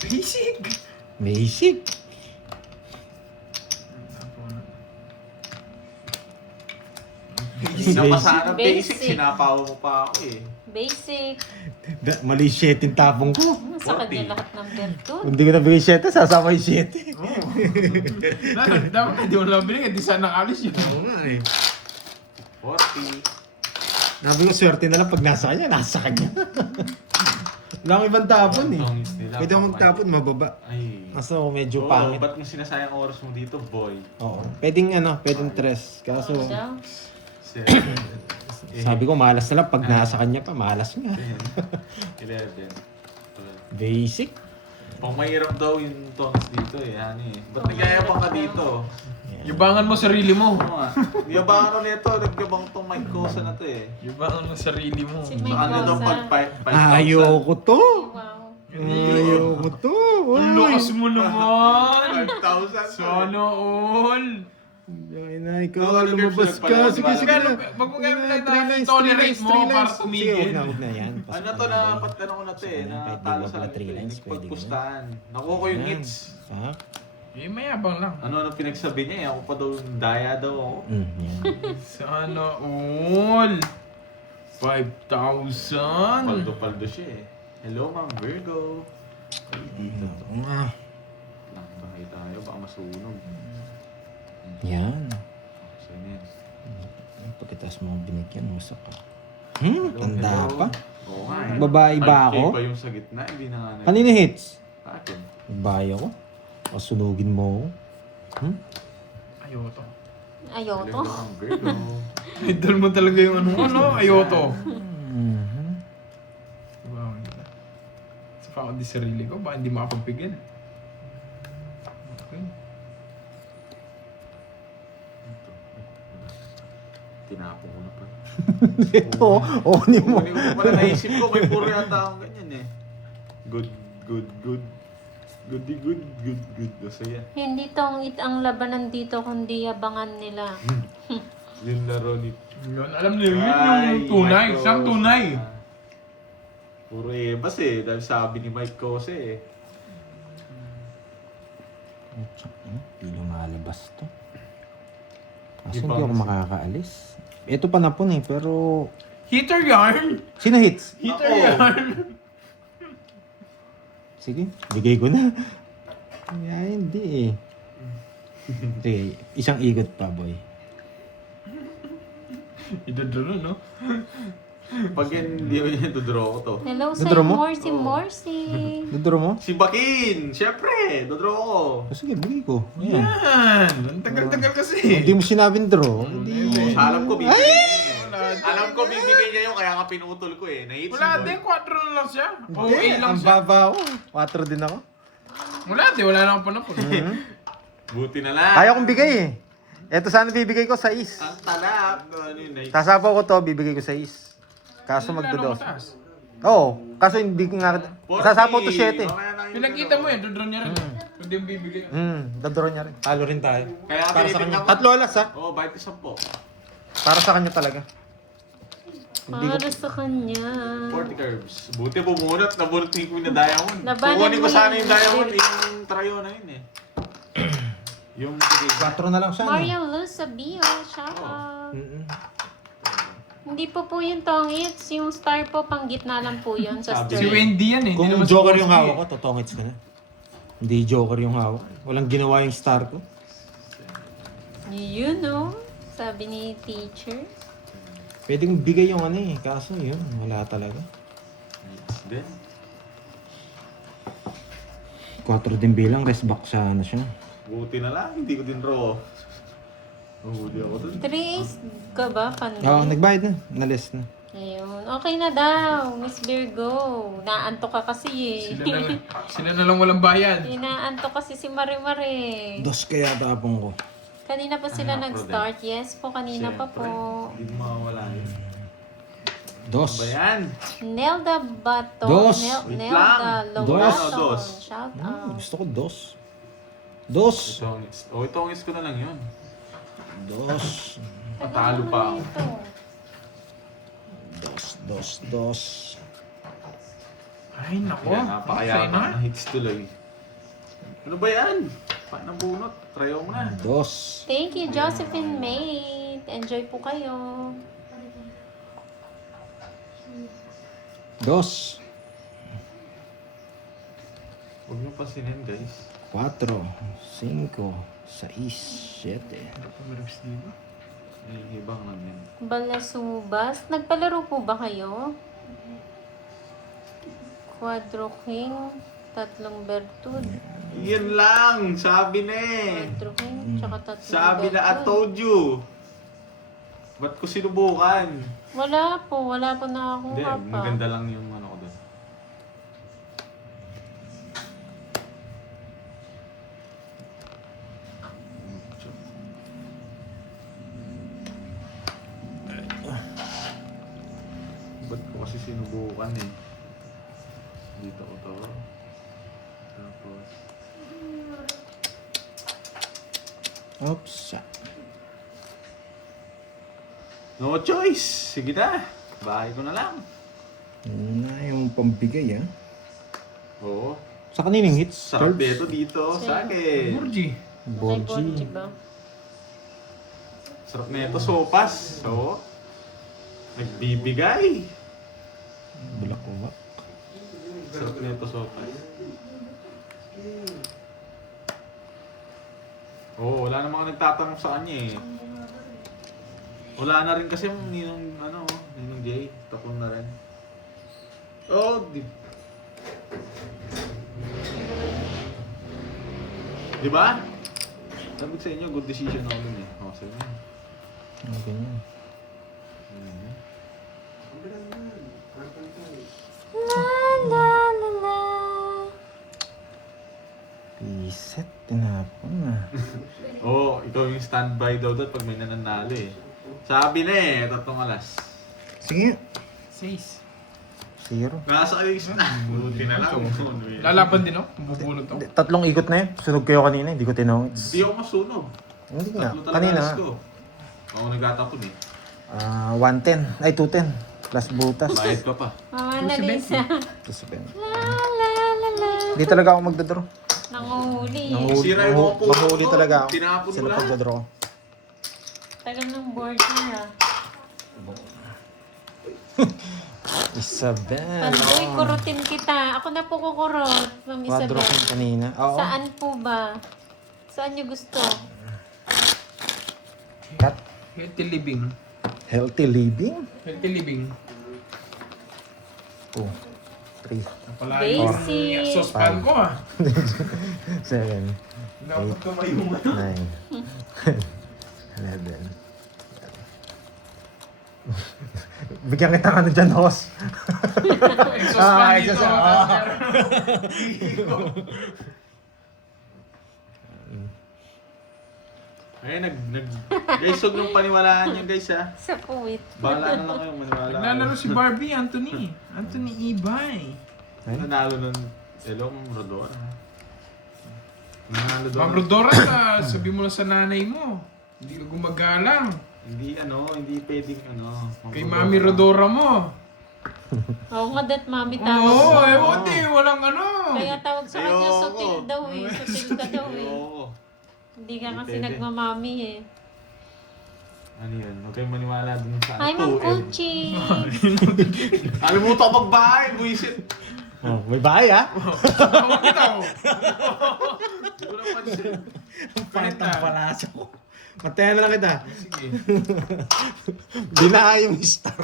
Basic. Basic. Hindi na pa sana basic. Basic. Sinapaw mo pa ako eh. Basic. Mali 7 yung tapong ko. Sa kanya lahat ng virtud. Kung di ko nabigay 7, sasama yung 7. Dapat hindi mo lang binigay. Di sana nakalis yun. Oo nga eh. 40. Nabi ko swerte na lang pag nasa kanya, nasa kanya. Wala akong ibang tapon eh. Pwede akong magtapon, mababa. Ay. Kaso medyo Oo, pangit. ba't mo sinasayang oras mo dito, boy? Oo. Pwedeng pwedeng tres. Kaso, Daw. 7, sabi ko malas na lang pag nasa kanya pa, malas nga. 10, 11, 12. Basic. Pang mahirap daw yung tones dito eh, hani. Ba't nagyayabang ka dito? Yubangan mo sarili mo. Oo nga. Yabangan ko nito, nagyabang tong mic ko sa na to eh. Yubangan mo sarili mo. Si Mike Ano daw Rosa. pag 5,000? Ayoko to. Wow. Ayoko to. Ang lakas mo naman. 5,000? Sana all. Ay na, ikaw lumabas ka. Sige, sige na. Wag mo kaya Three pinag lines, tolerate three mo lines. para Sige, tumigil. huwag na yan. Ano to na patano ko na to eh, na Kahit talo di sa ba 3 langit eh. lines, pwede Nagpagpustahan. Nakuha ko yung Yan. hits. Ha? Eh, mayabang lang. Ano na pinagsabi niya eh, ako pa daw daya daw ako. Yan. Sana all. 5,000. Paldo-paldo siya eh. Hello Ma'am Virgo. Bahay tayo, baka masunog. Yan. So yan. Pagkatapos mo binigyan, masak ka. Tanda Hello. pa. Oo nga eh. Babae ba ako? Alpay pa yung sa gitna, hindi na nga Kanino hits? Akin. Babae ako? O sunugin mo ako? Ayoto. Ayoto. Hello Ma'am Virgo. Idol mo talaga yung ano, ayoto. Wow. Sa pa ako di sarili ko, baka hindi makapagpigil. Okay. Tinapon ko na pa. Ito, kunin mo. Kunin ko pala, naisip ko, may puro yata akong ganyan eh. Good good. Goody, good. Masaya. Hindi tongit ang labanan dito, kundi abangan nila. Yung laro ni... Yun, alam niyo, yun yung tunay. Mike Siyang Cose. tunay. Puro ebas eh. Dahil sabi ni Mike Cose eh. Hindi lumalabas to. Kasi Di hindi ba? ako makakaalis. Ito pa na po eh, pero... Hitter yarn! Sino hits? Hitter Ako. yarn! Sige, bigay ko na. Ay, hindi eh. Sige, isang ikot pa, boy. Idodro, no? Pag hindi mo yan, dodraw ko to. Hello, Dodro mo? Morsi. Dudro mo? Si Bakin! Siyempre! Dodraw ko. Sige, bigay ko. Ayan. Yan! Ang tagal-tagal kasi. Hindi mo sinabing draw. Hindi. Alam ko bibigay niya yun. Alam ko bibigay niya yun, kaya nga pinutol ko eh. Nahits Wala din, 4 na lang siya. Hindi, Okay lang ang siya. baba ako. 4 din ako. Wala din, wala lang po na po. Buti na lang. Kaya kong bigay eh. Ito sana bibigay ko 6. Ang talap. Ano yun, nahits. Sasapaw ko to, bibigay ko 6. Kaso magdodos. Oo, kaso hindi ko nga... Sasapaw to 7. Pinakita mo yan, dodro niya rin. Hindi yung bibigay. Dadro niya rin. Talo rin tayo. Kaya Para sa pinipit kanya. ako. 3 alas ha. Oo, bite isang po. Para sa kanya talaga. Hindi ko... Para sa kanya. 40 curves. Buti bumunot, nabunot ko na diamond. Labanan Kukunin ko mo sana yun. yung diamond, yung trayo na yun eh. Yung 4 na lang sana. Mario Luz Sabio, shout out. Hindi po yung tongits, yung star po, pang gitna lang po yun sa Sabi Si stream. Wendy yan eh. Kung hindi naman joker si yung Bossy hawak ko, totongits ka na. Hindi joker yung hawak. Walang ginawa yung star ko. You know, sabi ni teacher. Pwede kong bigay yung ano eh. Kaso yun, wala talaga. Then, 4 din bilang, rest back sa ano siya. buti na lang, hindi ko din raw. Mahuli ako dun. 3 ace ka ba, Pandy? Oo, nagbayad na. Nalis na. Ayun. Okay na daw, Miss Virgo. Naantok ka kasi eh. Sila na lang walang bayad. Inaantok kasi si Mare-Mare. Dos kaya tapong ko. Kanina pa sila Ano, nag-start. Yes po, kanina pa Siyempre, po. Hindi mo mawawala yun. Dos. Ba yan? Nelda Bato. Dos. Wait Nelda lang. Lobaton. Dos. Shout out. Gusto ko dos. Dos. Itongis ko na lang yun. Dos. Patalo pa ako. Ito. Dos. Ay, nako. Kaya napakayaman na hits tuloy. Ano ba yan? Paano bunot? Trayo mo na. Dos. Thank you, Josephine Mate. Enjoy po kayo. Dos. Huwag niyo pasinin guys. 4, 5, 6, 7. May ibang lang yan. Balasubas. Nagpalaro po ba kayo? Quadro King. 3 Bertud. Yan lang! Sabi na eh! Quadro King. Tsaka 3 Sabi na I Bertud. told you! Ba't ko sinubukan? Wala po na akong Hindi, hapa. maganda lang yung ano ko doon. Ba't ko kasi sinubukan eh? Dito ko to. Tapos... Oops. No choice! Sige na! Bahay ko na lang. Yun na yung pambigay ah. Oo. Sa kanining hits? Sarap dito dito sa akin. Murji. May Borgi Borgi. ba? Sarap na ito, sopas. So, nagbibigay. Bulakwak. Sarap na ito, sopas. Oo, wala namang nagtatanong sa kanya eh. Wala na rin kasi yung Ninong Jay. Tapon na rin. Oh, Di ba? Sabi ko sa inyo, good decision ako dun eh. Oh, sige. Ang ganyan. La la la la. Reset. Tinapon na. Oo, ikaw yung standby daw doon pag may nananalo eh. Sabi na eh, 3 alas. Sige. 6. Zero. Nasa alis na. Buti na lang. Lalaban din, no? Bubunot to. Tatlong ikot na yun. Sunog kayo kanina, hindi ko tinawag. Hindi ako masunog. Hindi nga. Tatlo talaga Kanina, alis ko. Ako nagtatapon eh. 110. Ay, 210. Plus butas. Bayad ka pa. Mama na Lisa. Plus 20. La la la la. Hindi talaga ako magdadraw. Nanguhuli. Sira yung mga puno Mahuli ko. talaga ako. Tinapon mo Sila lahat. pagdadraw ko. Tagal ng board niya. Isabel. Pandoy, kurutin kita. Ako na po kukurot, Ma'am Quadro Isabel. king kanina. Oo. Saan po ba? Saan niyo gusto? Cut. Healthy living. Healthy living. Healthy living. 2, 3, Pala Basic. yung saucepan ko ah. 7, Dapat tumayo mo. 9, 11. Bigyan kita ka na dyan, host. Yung saucepan Ay, dito. Ay, guys, huwag nung paniwalaan nyo guys ha. Sa puwit. Bahala na lang kayo maniwala. Naglalaro si Barbie, Anthony. Anthony Ibay. Nanalo ng Hello, Ma'am Rodora. Nanalo doon. Ma'am Rodora, sabi mo na sa nanay mo. Hindi ka gumagalang. Hindi pwedeng Ma'am Kay Mami Rodora mo. Oo nga, that mami tawag. Oo, hindi. Walang ano. Kaya tawag sa kanya, Ayoko. sutil daw eh. Sutil ka daw eh. Oo. Hindi ka kasi Pwede. nagmamami eh. Ano yun? Huwag kayong maniwala dun sa Hi, Ma'am 2M. Kuchi! Alam mo, tapag bahay, buisit. Oh, may bahay, ha? Tawag kita oh. Hindi ko napansin. Pangit ang palasa ko. Matayan na lang kita. Sige. Binahay yung star.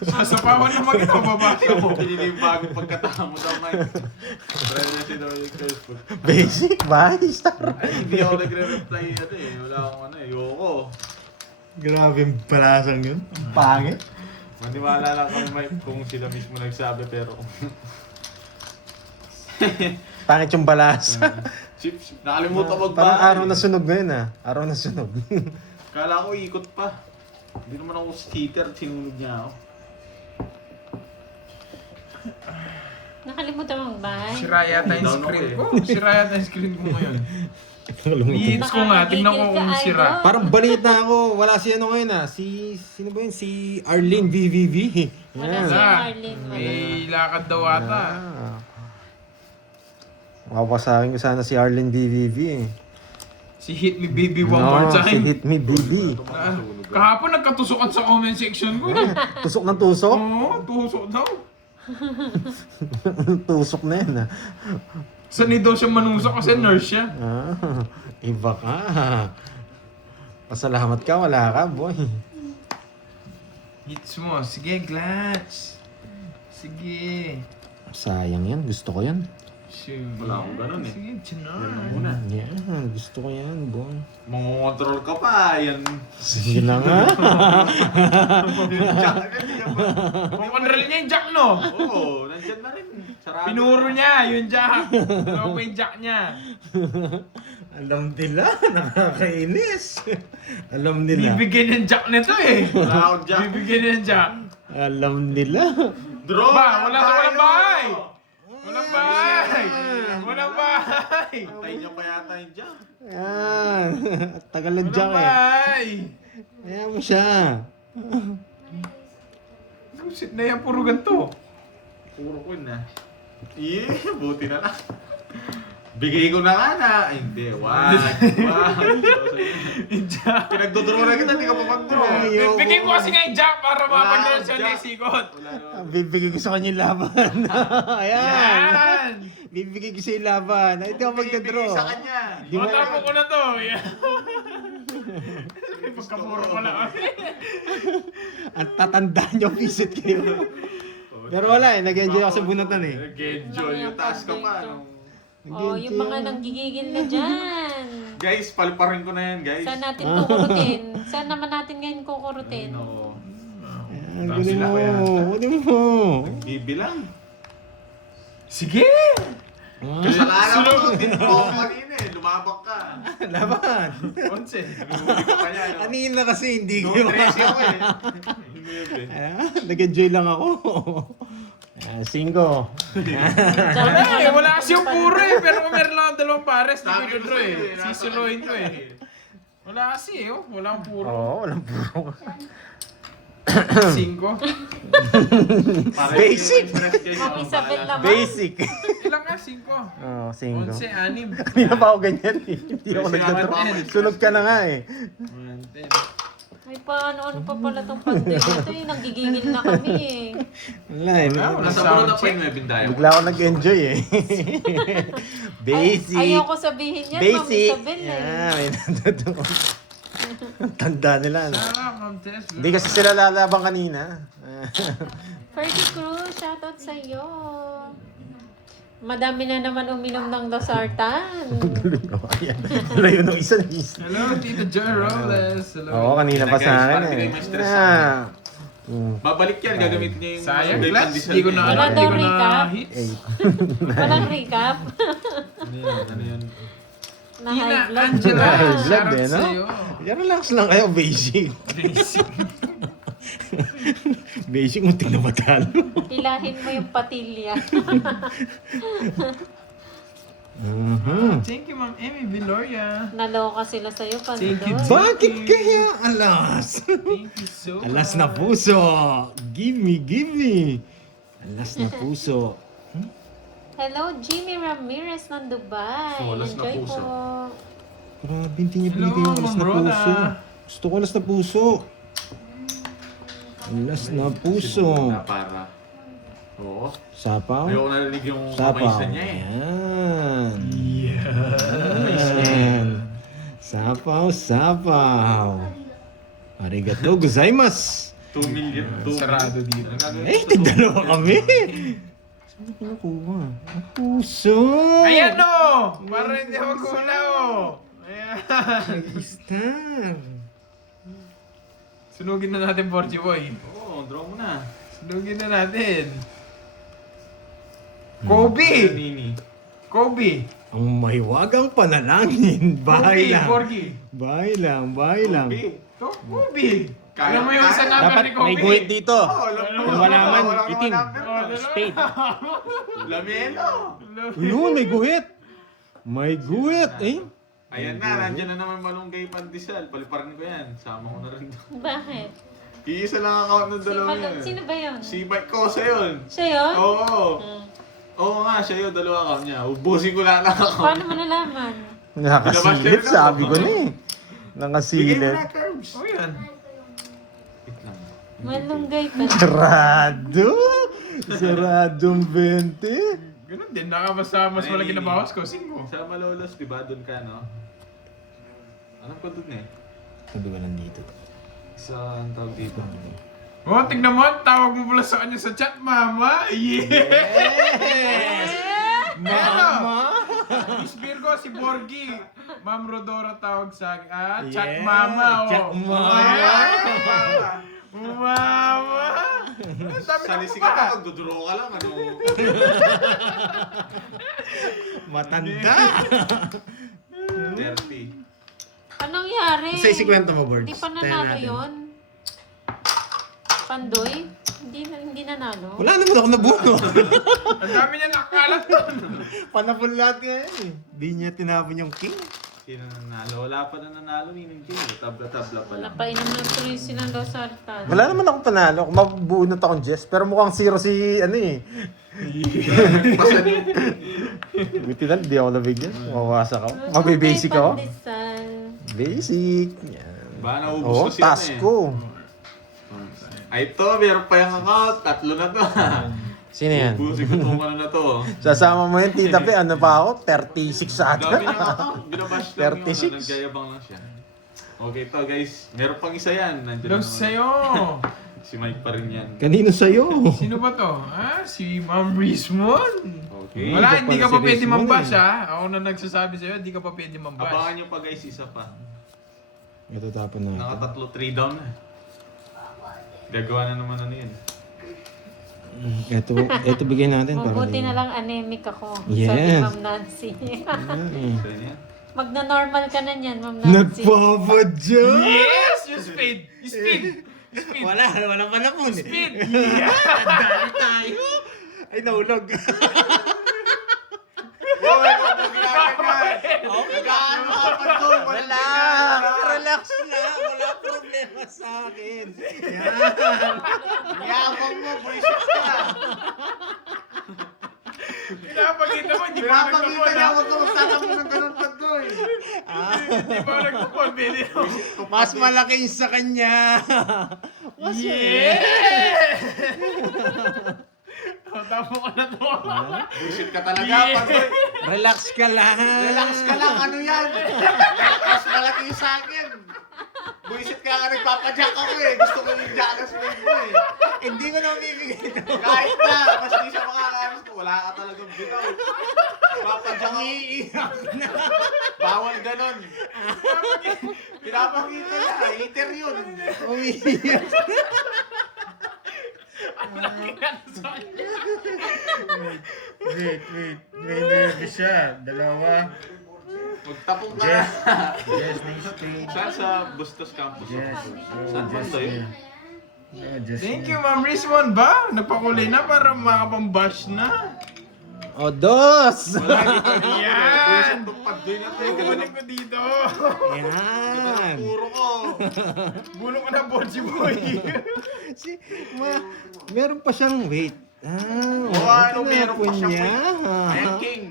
Sasapawan naman kita, babasa mo. Pinili yung bagong pagkatamo daw, Mike. Try na si Dominic Facebook. Basic, bahay, star. Ay, hindi ako nagre-reply Wala akong ayoko. Grabe yung palasang yun. Ang pangit. Maniwala lang kami, Mike, kung sila mismo nagsabi, pero... Pangit yung balasa. Chips, nakalimutan magbahay. Parang araw na sunog ngayon, ha? Araw na sunog. Kala ko ikot pa. Hindi naman ako skater, sinunod niya ako. Nakalimutan mong bahay. Sira yata yung Down ako screen eh. ko. Sira yata yung screen ko ngayon. Hits ko Baka nga, tingnan ko nagigil ka, kung sira. idol. Parang balita ako, wala si ano ngayon, ha? Sino ba yun? Si Arlene VVV. Wala Yan. si Ah, Arlene. Wala. may lakad daw ata. Ah. Mapapasakin ko sana si Arlene VVV, eh. Si Hit Me Baby One More Si Time. Hit Me BB. Ah, kahapon nagkatusukan sa comment section ko. Tusok ng tusok? Oo, tusok daw. Tusok na yan, ha? Sanay daw siya manusok kasi nurse siya. Ah, iba ka. Pasalamat ka, wala ka, boy. Hits mo. Sige, Glatch. Sige. Sayang yan, gusto ko yan. Sige. Wala akong ganun eh. Sige, chinar. Yan ang muna. Yan, gusto ko yan, boy. Mangongontrol ka pa, yan. Sige na nga. Jack agad niya pa. Kukontrol niya yung jack, no? Oo, nandyan na rin. Sarado. Pinuro niya yung jack. Ano ko yung jack niya? Alam nila, nakakainis. Alam nila. Bibigyan yung jack nito eh. Wala akong jack. Bibigyan niya yung jack. Alam nila. Draw! Ba, walang tayo! bahay! Walang bahay! Walang bahay! Antay niya pa yata yung jack. Yan. Tagal ng Walang jack eh. bahay! Kaya mo siya. Busit na yan, puro ganito. Puro ko na. Buti na lang. Bigay ko na nga na. Ay, hindi, wag. Yung jack. Pinagdodraw na kita, hindi ka pa mag-draw. Ayoko. Bigyan ko kasi nga yung jack para Wala mapag-draw siya akong ng jack. sikot. Wala naman. Bibigay ko sa kanya yung laban. Ayan. Yan! Bibigay ko sa yung laban. Ay, hindi ako magdadraw. Bibigay sa kanya. Di mo- Matapos ko na to. Yan. Pagkamuro ko lang. Ang tatandaan nyo, visit kayo. Pero wala eh, nag-enjoy ako sa bunutan eh. Nag-enjoy yung task ka pa. no? Oh, yung mga nanggigigil na dyan. Guys, paliparin ko na yan, guys. Saan natin kukurutin? Saan naman natin ngayon kukurutin? No. Ang galing mo. Galing mo. Bibilang. Sige! Kasalanan ko to. Din ko kanina eh. lumabak ka. Laban. 11. Huli ka pa niya, no? Kanina kasi hindi No, ko. 13 ako eh. Hindi Nag-enjoy lang ako. 5. Wala kasi yung puro eh. Pero kung meron lang ang dalawang pares, di ko Sabi ko i-draw sa'yo eh. nasa Sisilohin ko kanila eh. Wala kasi eh. Oh. Wala ang puro. Oo, walang puro. 5. Basic. Ma'am Isabel naman. Basic. Ilang nga? 5. Oo, 5. 11, 6. Kanina pa ako ganyan eh. Hindi ako nagtatraw. Sunod ka na nga eh. 10. Ay, ano pa pala tong pandemic ito eh. Nanggigigil na kami eh. Wala eh. Nasa bulo na pa yung may bindayo. Bigla ako nag-enjoy eh. Basic. Ayoko sabihin yan, Ma'am Basic. Isabel eh. May nandoon. Tanda nila. No? Sarap, Ma'am Tess. Hindi kasi sila lalabang kanina. Ferdy Cruz, shoutout sa iyo. Madami na naman uminom ng losartan. Ayan. Layo nung isa. Hello, Tito Joy Robles. Hello. Oo, kanina pa sa akin Parang eh. hindi may stress Babalik yan, gagamitin niya yung... Sayang, Sunday Glass. pandesal Hindi ko niya. na Wala alam. Hindi daw ko na recap. hits. Walang recap. Ano yan? Ano yan? Na Tina high blood. Angela. High blood Shoutout eh, no? sa'yo. Yan, relax lang kayo, basic. Basic. Basic, muntik na matalo. Hilahin mo yung patilya. Thank you, Ma'am Amy Viloria. Naloka sila sa'yo, Thank you. Pandoy. Bakit kaya alas? Thank you so much. Alas na puso. Give me. Alas na puso. Hello, Jimmy Ramirez ng Dubai. Oh, alas na Enjoy puso. po. Grabe, hindi niya Hello, pinigay yung alas Ma'am na Rhoda. puso. Gusto ko alas na puso. Alas na puso. Na para. Oo. Sapaw. Ayoko narinig yung Sapaw. kamaysa niya eh. Yan. Yan. Sapaw. Arigato gozaimasu. 2 million. 2 Sarado dito. Eh, tigdalawa kami. Saan ko nakuha? Ang puso. Ayan o! Para hindi ako magkulaw. Ayan. Star. Sunugin na natin, Porgy Boy. Oo, draw mo na. Sunugin na natin. Kobe! Nini. Kobe! Ang mahiwagang panalangin. Bahay Kobe, lang. Porgy. Bahay lang. Kobe. To, Kobe! Kaya- Alam mo yung isang number Dapat ni Kobe? may guhit dito. Oo, alam mo. Wala man, Wala itim. number. Spade. Lamelo. Yun, may guhit. May guhit. Eh? Ayan na, nandyan na naman malunggay pandesal. Paliparin ko yan. Sama ko na rin doon. Bakit? Iisa lang ang account ng dalawa yun. Sino ba yun? Si Mike Cosa yun. Siya yun? Oo. Hmm. Oo nga, siya yun. Dalawa account niya. Ubusin ko lang ang account. Paano mo nalaman? Nakasilip, sabi ko na eh. Bigay mo Nakasilip. na, Curbs. Oh, yan. Wait lang. Malunggay pa. Saradong 20. Ganun din, nakabasa mas Ano malaki yun? na bawas ko. 5. Sa Malolos, di ba? Doon ka, no? Alam ko doon eh. Sabi ko nandito. Sa, ang tawag dito. Oh, tignan mo, tawag mo pala sa kanya sa chat, mama. Yes! Mama! Miss Virgo, si Borgie. Ma'am Rodora tawag sa akin. Ah, chat Yeah, mama. Oh. chat mama. Yeah. Mama. Ang dami Sa ng lisikat mukha. ako, duduro ka lang. Ano? Matanda! 30. Anong nangyari? Sa isikwento mo, Birds. Hindi pa Tayo nanalo natin. yun? Pandoy? Hindi nanalo? Wala naman ako nabuno. Ang dami niya nakalat doon. Panapon lahat nga yan eh. Di niya tinapon yung king. Sino nanalo? Wala pa na nanalo ni King. Tabla-tabla pa Wala lang. pa inom ng tuloy silang losartan. Wala naman akong panalo. Mabunot akong Jess. Pero mukhang zero si ano eh. Pasan yun. Buti na, di ako nabigyan. Mawawasak ako. Magbibasic ako. Pandesal. Basic. Yan. Ba, naubos Oo, ko siya task eh. ko. Ay, ito, meron pa yung account. 3 na to. Sino yan? Ubusin ko itong ano na to. Sasama mo yun, Tita Pe. Ano pa ako? 36 ata. Dami niyang account. Binabash lang yung 36. naggayabang lang siya. Okay to guys. Meron pang isa yan. Nandiyan Los naman. sa'yo. Si Mike pa rin yan. Kanino sa'yo? Sino ba to? Ah, si Ma'am Rismon. Okay. Wala, hindi ka pa si pwede Rismon mambash eh. ha. Ako na nagsasabi sa'yo, hindi ka pa pwede mambash. Abangan nyo pa guys, isa pa. Ito tapon natin. Nakatatlo 3 down na. Gagawa na naman ano yun. Ito bigay natin. para Mabuti di- na lang anemic ako. Yes. Sabi Ma'am Nancy. Yan. So yun yan. Magna-normal ka na niyan, Ma'am Nancy. Nagpapadya! Yes! Yung speed! Yung speed! Yung speed! Wala pa na po. Speed! Yeah! Dali tayo. Ay, nahulog. Hoy, huwag mo ginaganyan. Okay Gaano ka pa doon? Relax lang. Wala problema sa akin. Yan. Yabang mo, buisit ka. Pinapakita mo, hindi pa Pinapakita nagtapon niya, ha? huwag ka magtatampo ng ganun pa doon. Hindi pa nagtapon, video. Mas malaki yung sa kanya. Mas Yeah! Tapo ko na to. Buisit ka talaga, Yeah. Pandoy. Relax ka lang. Relax ka lang, ano yan? Mas malaki yung sa akin. Buisit ka nga nagpapadyak ako eh. Gusto ko yung jackass play mo eh. Hindi ko na bibigay ito. Kahit na, mas di siya makakaras ko. Wala ka talagang bitaw. Papadyak ako. Iiyak na. Bawal ganon. Pinapakita niya, hater yun. Umiiyak. Wait. May nervous siya. Dalawa. Magtapong ka na. Yes, nice stage. Saan sa Bustos Campus? Yes. Saan ba ito yun? Thank you, Ma'am Rizwan ba? Nagpakulay na para makapambash na. O, dos! Yan! Buisit tong Pandoy na to. Kukunin ko dito. Yan! Puro ko. Bulong ko na, Boji Boy. Meron pa siyang weight. Oo, ano, meron pa siyang niya. Ayan, King.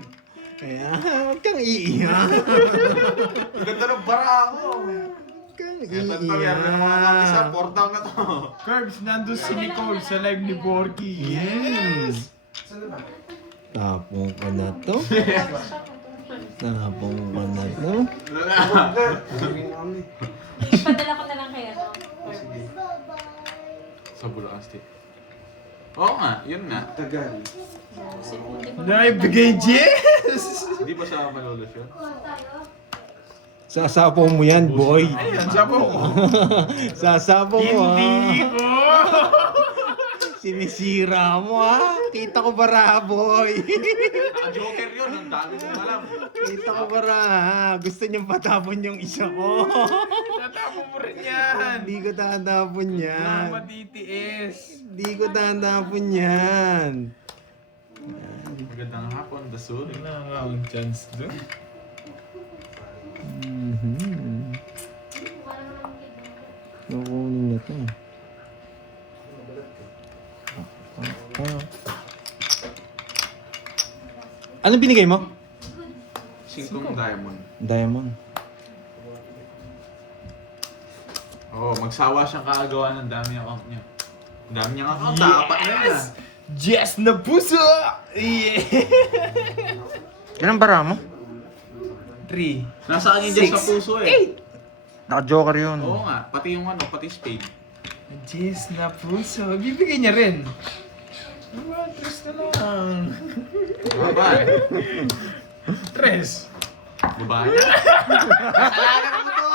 Ayan, huwag kang iiyak. Ang ganda ng bara ako. Huwag kang Ito to, meron na mga kakisa. 4 down na to. Curbs, nandun si Nicole sa live ni Borky. Yes! Tapong ka na to. Tapong ka na to. Ipadala ko na lang kay ano. Sa Bulacan State. Oo nga, yun nga. Tagal. Kasi hindi ko Naibigay Jess! Hindi ba sa Malolos yun? Sasapaw mo yan, boy. Ayan, sapo ko. Sasapaw mo, Hindi ha? ko! Sinisira mo, ha? Kita ko bara, boy. Joker yun, ang dami mong alam. Kita ko bara, ha? Gusto niyang patapon yung isa ko. Tatapo mo rin yan. Hindi ko tatapon yan. Mga matitiis. Hindi ko tatapon yan. Magandang hapon, Dasuri. Wala nga akong chance doon. Nakunin na to. Ano binigay mo? 5 diamond. Diamond. Oo, magsawa siyang kaagawa ng dami account niya. Ang dami niyang account, dapat na yan. Jess na puso! Yeah! Ilang bara mo? 3. Nasa kanya dyan sa puso eh. Naka-joker yun. Oo nga, pati yung ano, pati spade. Jess na puso. Bibigay niya rin. Diba, 3 na lang. Babae. 3. Babae. Kasalanan mo to!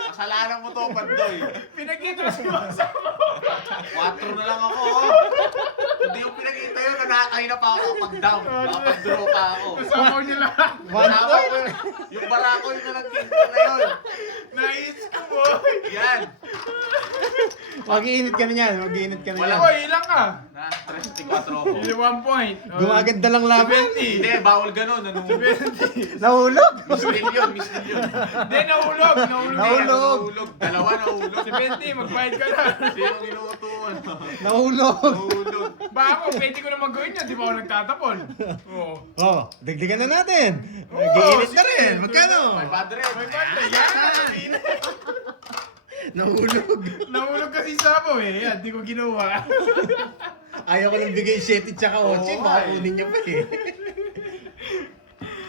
Kasalanan mo to, Pandoy. Pinakita si Masa mo. 4 na lang ako, oh. Hindi yung pinakita yun, nakakaina pa ako kapag down. Nakapag-draw pa ako. Kasama niya lahat. Kasama ko, yung barako yung nalagkin ko na yun. Nais ko, boy. Yan. Mag-iinit ka na yan. Mag-iinit ka na Wala. yan. Boy, ilang ka? Na, 34 ako. 1 point. Gumaganda lang laban. 70. Hindi, bawal ganun. Ano? 70. Nahulog. Mistil yun, mistil yun. Hindi, nahulog. Nahulog. Nahulog. Nahulog. Dalawa nahulog. 70, magbayad ka na. Sino inuutuan? Nahulog. Nahulog. Ba ako, pwede ko naman gawin yan. Di ba ako nagtatapon? Oo. Oh, dagdagan na natin. Mag-iinit na rin. Magkano? May padre. May banda. Yan. Nahulog. Nahulog kasi sapo eh. Yan, di ko ginawa. Ayaw ko nang bigay 7 tsaka 8. Oo, Baka eh. kunin niya pa eh.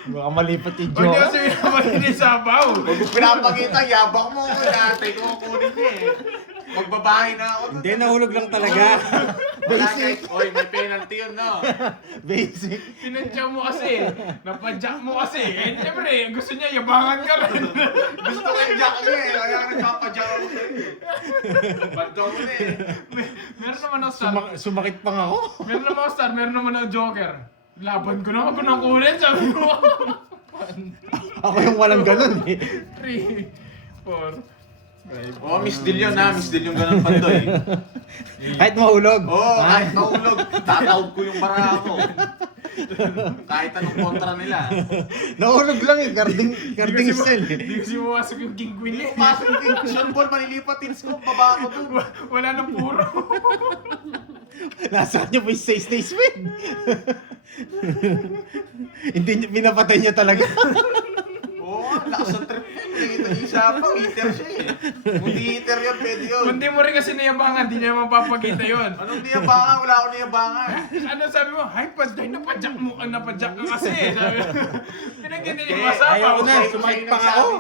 Baka malipat yung Huwag niya joke. kasi naman ni sabaw. Huwag mo pinapakita, yabang mo. Natay ko kunin niya eh. Magbabahay na ako. Hindi, nahulog lang talaga. Wala kahit, oy, may penalty yun, no? Basic. Tinantya mo kasi. Napadyak mo kasi. Eh, siyempre, gusto niya yabangan ka rin. Gusto ko yung jack niya eh. Kaya nagpapadyak ako sa'yo eh. Bando ko na eh. Meron naman ako star. Sumakit pa nga ako. Meron naman ako star. Meron naman ako joker. Laban ko na ako ng kunin, sabi mo. Ako yung walang ganun eh. 3, 4, 5. Oh, Miss Dil yun ha. Miss Dil yung ganun pandoy. Kahit mahulog. Oo, kahit mahulog, tataob ko yung bara ko. Kahit anong kontra nila. Nahulog lang eh. Garding style eh. Hindi kasi mawasok yung king queen eh. Pasok yung Sean Paul, manilipatin ko, baba ko dun. Wala nang puro. Nasaan niyo po yung stays win? Hindi niyo, pinapatay niya talaga. Oo, lakas ng trip yun. Ito isa pa, heater siya eh. Kung di heater yun, pwede yun. Hindi mo rin kasi niyabangan, di niya mapapakita yun. Anong niyabangan? Wala akong niyabangan. Ano sabi mo? Hay, paday, napadyak mo, napadyak ka kasi. Sabi mo. Pinagyan niya yung ayaw masapaw. na. Sumait pa nga ako.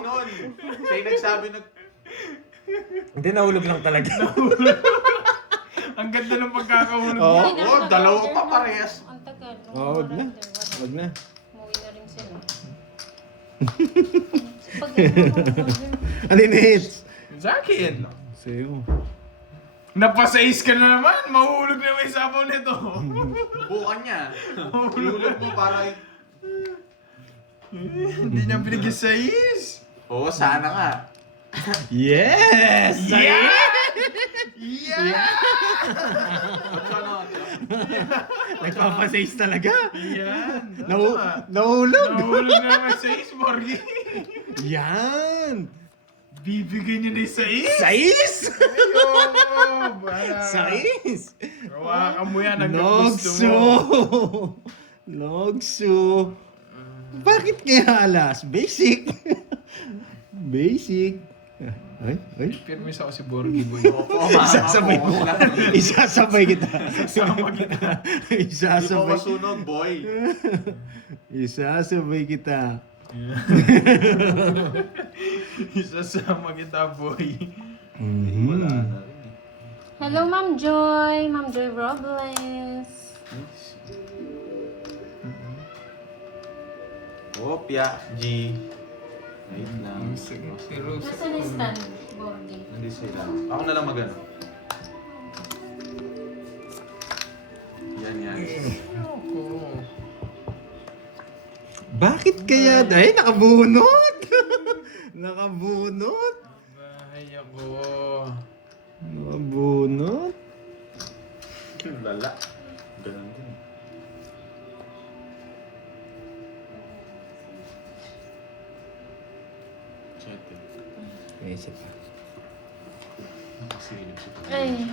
Siya yung nagsabi Hindi, nahulog lang talaga. Ang ganda ng pagkakahulog Oo. niya. Hindi na oh, ako dalawa nag-order pa na. parehas. Ang tagal. Wag na. Wag na. Umuwi na rin sila. Ano yung hits? Sa akin. Sa'yo. Napasais ka na naman. Mahulog na may sapaw nito. Bukan niya. Hulog mo para... Hindi niya binigyan sa is. Oo, sana nga. Yes! Yeah! Yeah! Ano? Nagpapasays talaga. Yan. Nahulog. Nahulog na naman sa is, Morgie. Yan! Bibigyan niya na yung sa is. Sais! Ayun! Bala. Sais! Hawakan mo yan ang gusto mo. Nogso! Nogso! Bakit kaya alas? Basic! Basic! Ay. Pirmis ako si Borgie, boy. Isasabay mo. Isasabay kita. Sama kita. Hindi mo Isasabay. masunog, boy. Isasabay kita. Isasama kita, boy. Wala na rin eh. Hello, Ma'am Joy. Ma'am Joy Robles. Opya, G. Wait lang. Pero Nasaan yung stand, Borgie? Hindi sila. Ako na lang magano. Yan. Bakit kaya? Ay, nakabunot! Nakabunot! bahay ako. Nakabunot? Lala. Ganun din. Chete. Isip pa. Silip si Ay.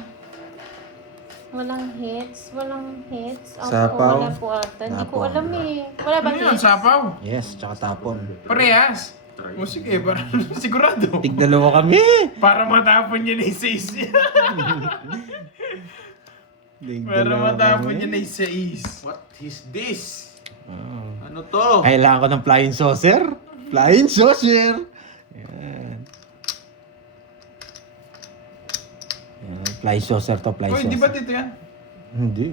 Walang hits. Walang hits. Sapaw. Wala po ata. Hindi ko Tapon. alam eh. Wala ba Ano yan, hits? sapaw? Yes, tsaka tapon. Parehas. Try. O sige, para sigurado. Tigdalawa kami! Para matapon niya na yung sais niya. Para matapon niya na yung sais. What is this? Oh. Ano to? Kailangan ko ng flying saucer. Flying saucer! Yan. Yan. Flying saucer to, flying Uy, saucer. di ba dito yan? Hindi.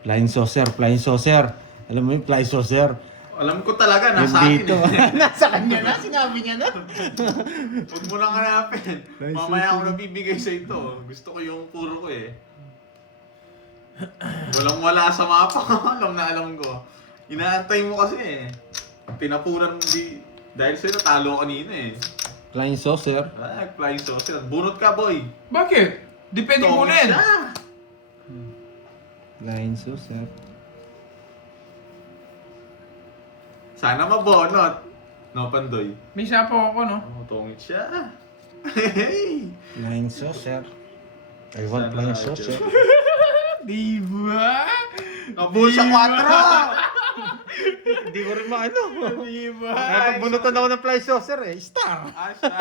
Flying saucer, flying saucer. Alam mo yung flying saucer? Alam ko talaga, Yung nasa akin dito. eh. Nasa kanya na, sinabi niya na. Huwag mo lang hanapin. Nice Mamaya ako sushi. nabibigay sa ito. Gusto ko yung puro ko eh. Walang wala sa mapa. alam ko. Inaantay mo kasi eh. Tinapunan di... Dahil sa'yo talo kanina eh. Flying saucer. Ah, flying saucer. Bunot ka, boy. Bakit? Di pwede Tongit kunin. siya. Flying saucer. Sana mabonot. No, Pandoy. May sapaw ako, no? Oh, tongit siya. Hey! Flying saucer. I want Sana flying na, saucer. Di ba? Nabuo sa 4! Hindi ko rin maano. Di ba? Nakapagbunutan ako ng flying saucer eh. Star! Asya.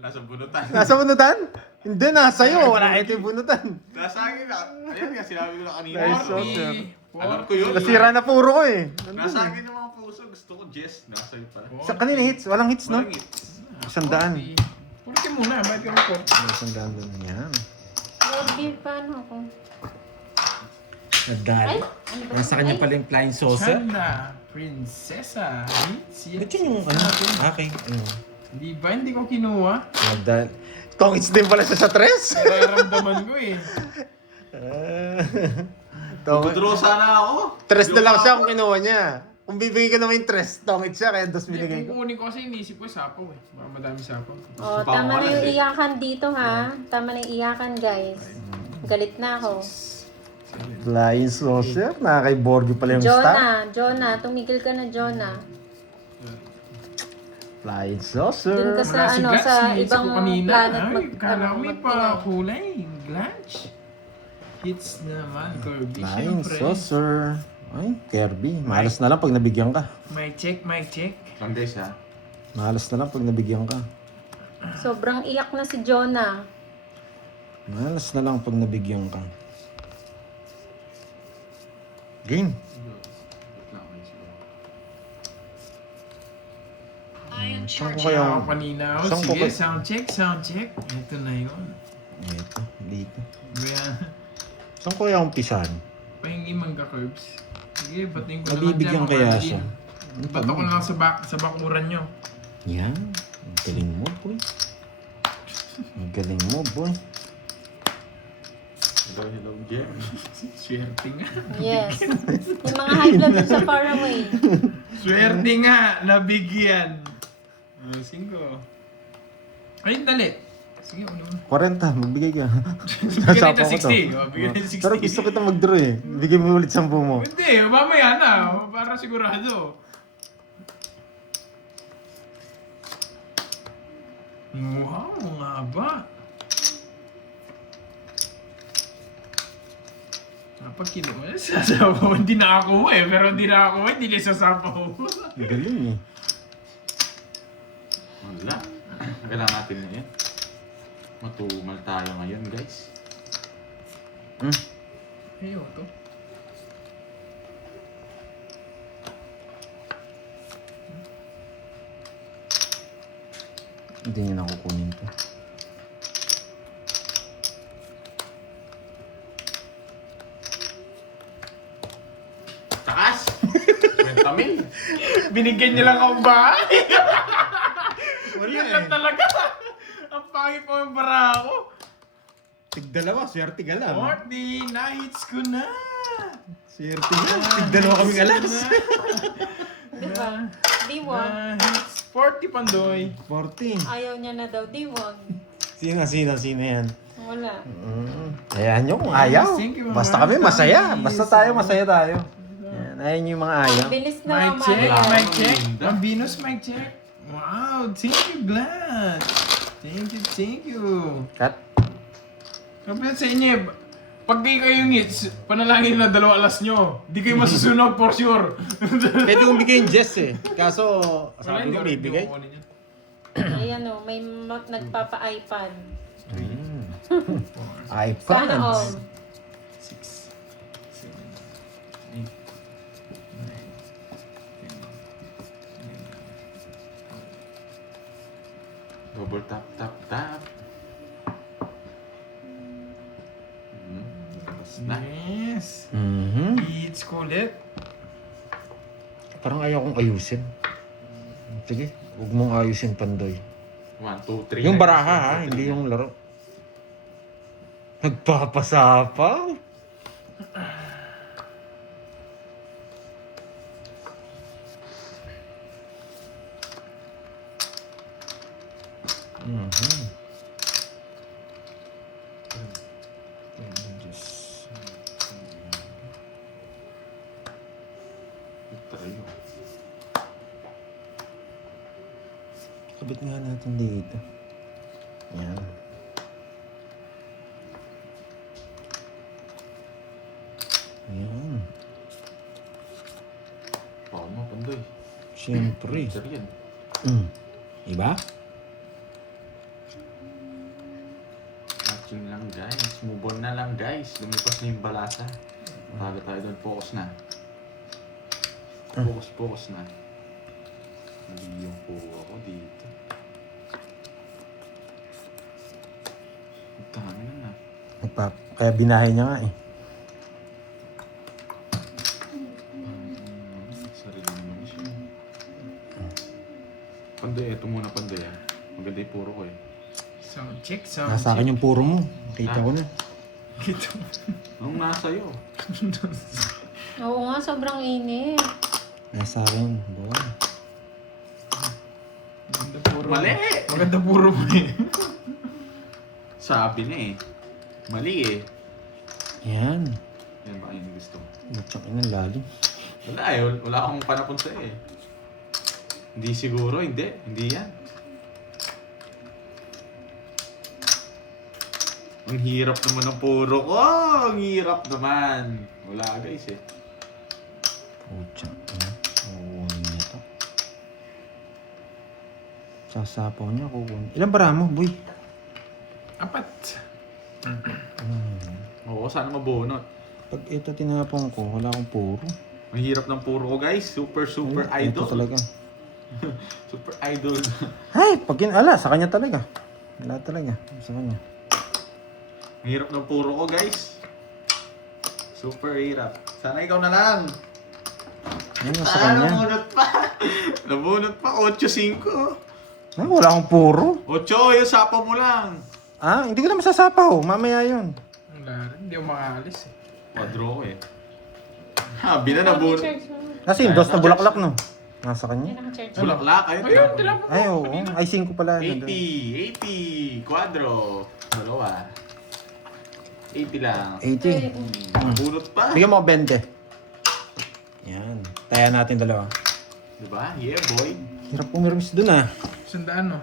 Nasa bunutan. Nasa bunutan? Hindi, nasa iyo. Wala ito yung bunutan. Nasa akin na. Ayan nga, sinabi ko na kanina. Flying saucer. Alam ko yun. Nasira na puro ko eh. Nasa akin yung mga puso. Gusto ko Jess. Nasa iyo pala. Sa kanina hits. Walang hits, no? Walang hits. 100. Purke muna, may report. 100 na yan. Borgie, paano ako? Nadali. Ano ba? Nasa kanya Ay, pala yung flying saucer. Sana, prinsesa. Ba't yun yung ano? Okay. Ano? Di ba? Hindi ko kinuha. Nadali. Tongits din pala siya sa tres. Nararamdaman ko eh. Mag-draw sana ako. Tres na lang siya kung kinuha niya. Kung bibigay ka naman yung tres, tongit siya, kaya dos binigay ko. Kukunin ko kasi inisip ko sapaw eh. Baka madami sapaw. Oh, tama na yung iyakan dito ha. Tama na yung iyakan guys. Galit na ako. Flying saucer, nakakay Borgio pala yung star. Jonah, tumigil ka na Jonah. Flying saucer. Dun ka sa ano, sa ibang planet Kala ko may magtingin. pa kulay. Glunch. Hits naman. Kirby, Flying syempre. saucer. Ay, Kirby. Malas na lang pag nabigyan ka. Mic check, mic check. Lang guys ha. Malas na lang pag nabigyan ka. Sobrang iyak na si Jonah. Malas na lang pag nabigyan ka. Game. Saan ko kaya? Ako kanina. Oh, Saan ko sige, kaya? sound check, sound check. Ito na yun. Ito, dito. Kaya, Saan ko kaya umpisan? pahingi mangga curbs. Sige, bating ko na lang Mabibigyan dyan. kaya mga siya. din. Bato ko na lang sa bakuran nyo. Yan. Ang galing mo, boy. Ang galing mo, boy. Hello, Jem. Swerte nga. Yes. Yung mga high blood dun sa faraway. Swerte nga, nabigyan. 5. Ay, dali. Sige, ano mo. 40, magbigay ka. Bigyan Nasapa na ko to. 60. Oh, bigyan na 60. Pero gusto kita mag-draw eh. Bigay mo ulit 10 mo. Hindi, mamaya na. Para sigurado. Wow, nga ba? Kapag kinuha, sasapaw. Hindi na ako eh. Pero hindi na ako hindi na sasapaw. Ang galing eh. Wala. Kailangan natin ngayon. Matumal tayo ngayon guys. Ayaw to. Hindi niya na kukunin to. Taas! 20 mil! Binigyan niya lang ang bahay. Wala Yun lang talaga. Ang pangit po yung bara ako. Tigdalawa, swerte ka lang. 40, na-hits ko na. Swerte ka. Tigdalawa kaming alas. Diba? D1. Na-hits. 40 pandoy. 14. Ayaw niya na daw D1. Sino yan? Wala. Ayan nyo kung ayaw. Thank you, Basta Mama. kami masaya. Basta tayo masaya tayo. Yan. Ayan yung mga ayaw. Bilis na Mic naman. check, Wala. mic check. Mambinos, mic check. Wow, thank you, Glad. Thank you. Cut. Sabi sa inyo, pag di kayo hits, panalangin na 2 alas nyo. Di kayo masusunog for sure. Pwede kong bigay yung Jess eh. Kaso, Wala, sabi ko bibigay. kukunin yun. Ayan o, may nagpapa-iPad. iPad. Sana all. 6, 7, 8, 9, 10, 11, 12. Double tap, tap, tap. Tapos na. Yes. Mhm. Hits ko ulit. Parang ayaw kong ayusin. Sige, huwag mong ayusin, Pandoy. 1, 2, 3. Yung baraha ha, hindi yung laro. Nagpapasapaw. Mhm. Tayo. Kabit nga natin dito. Yan. Yan. Bawal mo, Pandoy. Siyempre. Sir yan. Iba? Matching lang guys. Move on na lang guys. Lumipas na yung balasa. Bago tayo doon. Focus na. Focus na. Hindi yung po ako dito. Tama na. Kaya binahay niya nga eh. Sarili naman siya. Pandoy, ito muna Pandoy ah. Maganda yung puro ko eh. Sound check, sound Nasa akin yung puro mo. Nakita ko na. Ito. Anong nasa iyo? Oo nga, sobrang init. Nasa akin, buwan. Maganda puro. Mali! Maganda puro mo eh. Sabi na eh. Mali eh. Yan. Yan ba yung gusto mo? Butsak ina, lalim. Wala eh. Wala akong panapon sa'yo eh. Hindi siguro. Hindi. Hindi yan. Ang hirap naman ng puro ko. Ang hirap naman. Wala guys eh. Butsak ina. Oo, niya to. Sasapaw niya, kukunin. Ilan bara mo, boy? 4. Oo, sana mabunot. Pag ito tinapong ko, wala akong puro. Ang hirap ng puro ko guys. Super Ay, idol. Ito talaga. Super idol. Ay, pag sa kanya talaga. Wala talaga, sa kanya. Ang hirap ng puro ko guys. Super hirap. Sana ikaw na lang. Yan, sa kanya. Nabunot pa. Nabunot pa. 8-5. Ay, wala akong puro. 8, yung sapa mo lang. Ah, hindi ko na masasapaw. Mamaya yun. Wala rin. Hindi ako makaalis eh. Quadro ko eh. Habi na nabunot. Charge mo. Kasi yung dos na bulaklak, no? Nasa Hindi kanya. naka-charge. Bulaklak. Ayun. Ayun, tinapon mo. Ay, oo. Ay, 5 pala. 80. Quadro. Dalawa. 80 lang. 80. Nabunot pa. Bigyan mo ako 20. Yan. Taya natin dalawa. Diba? Yeah boy. Hirap pumirmis dun ah. 100 no?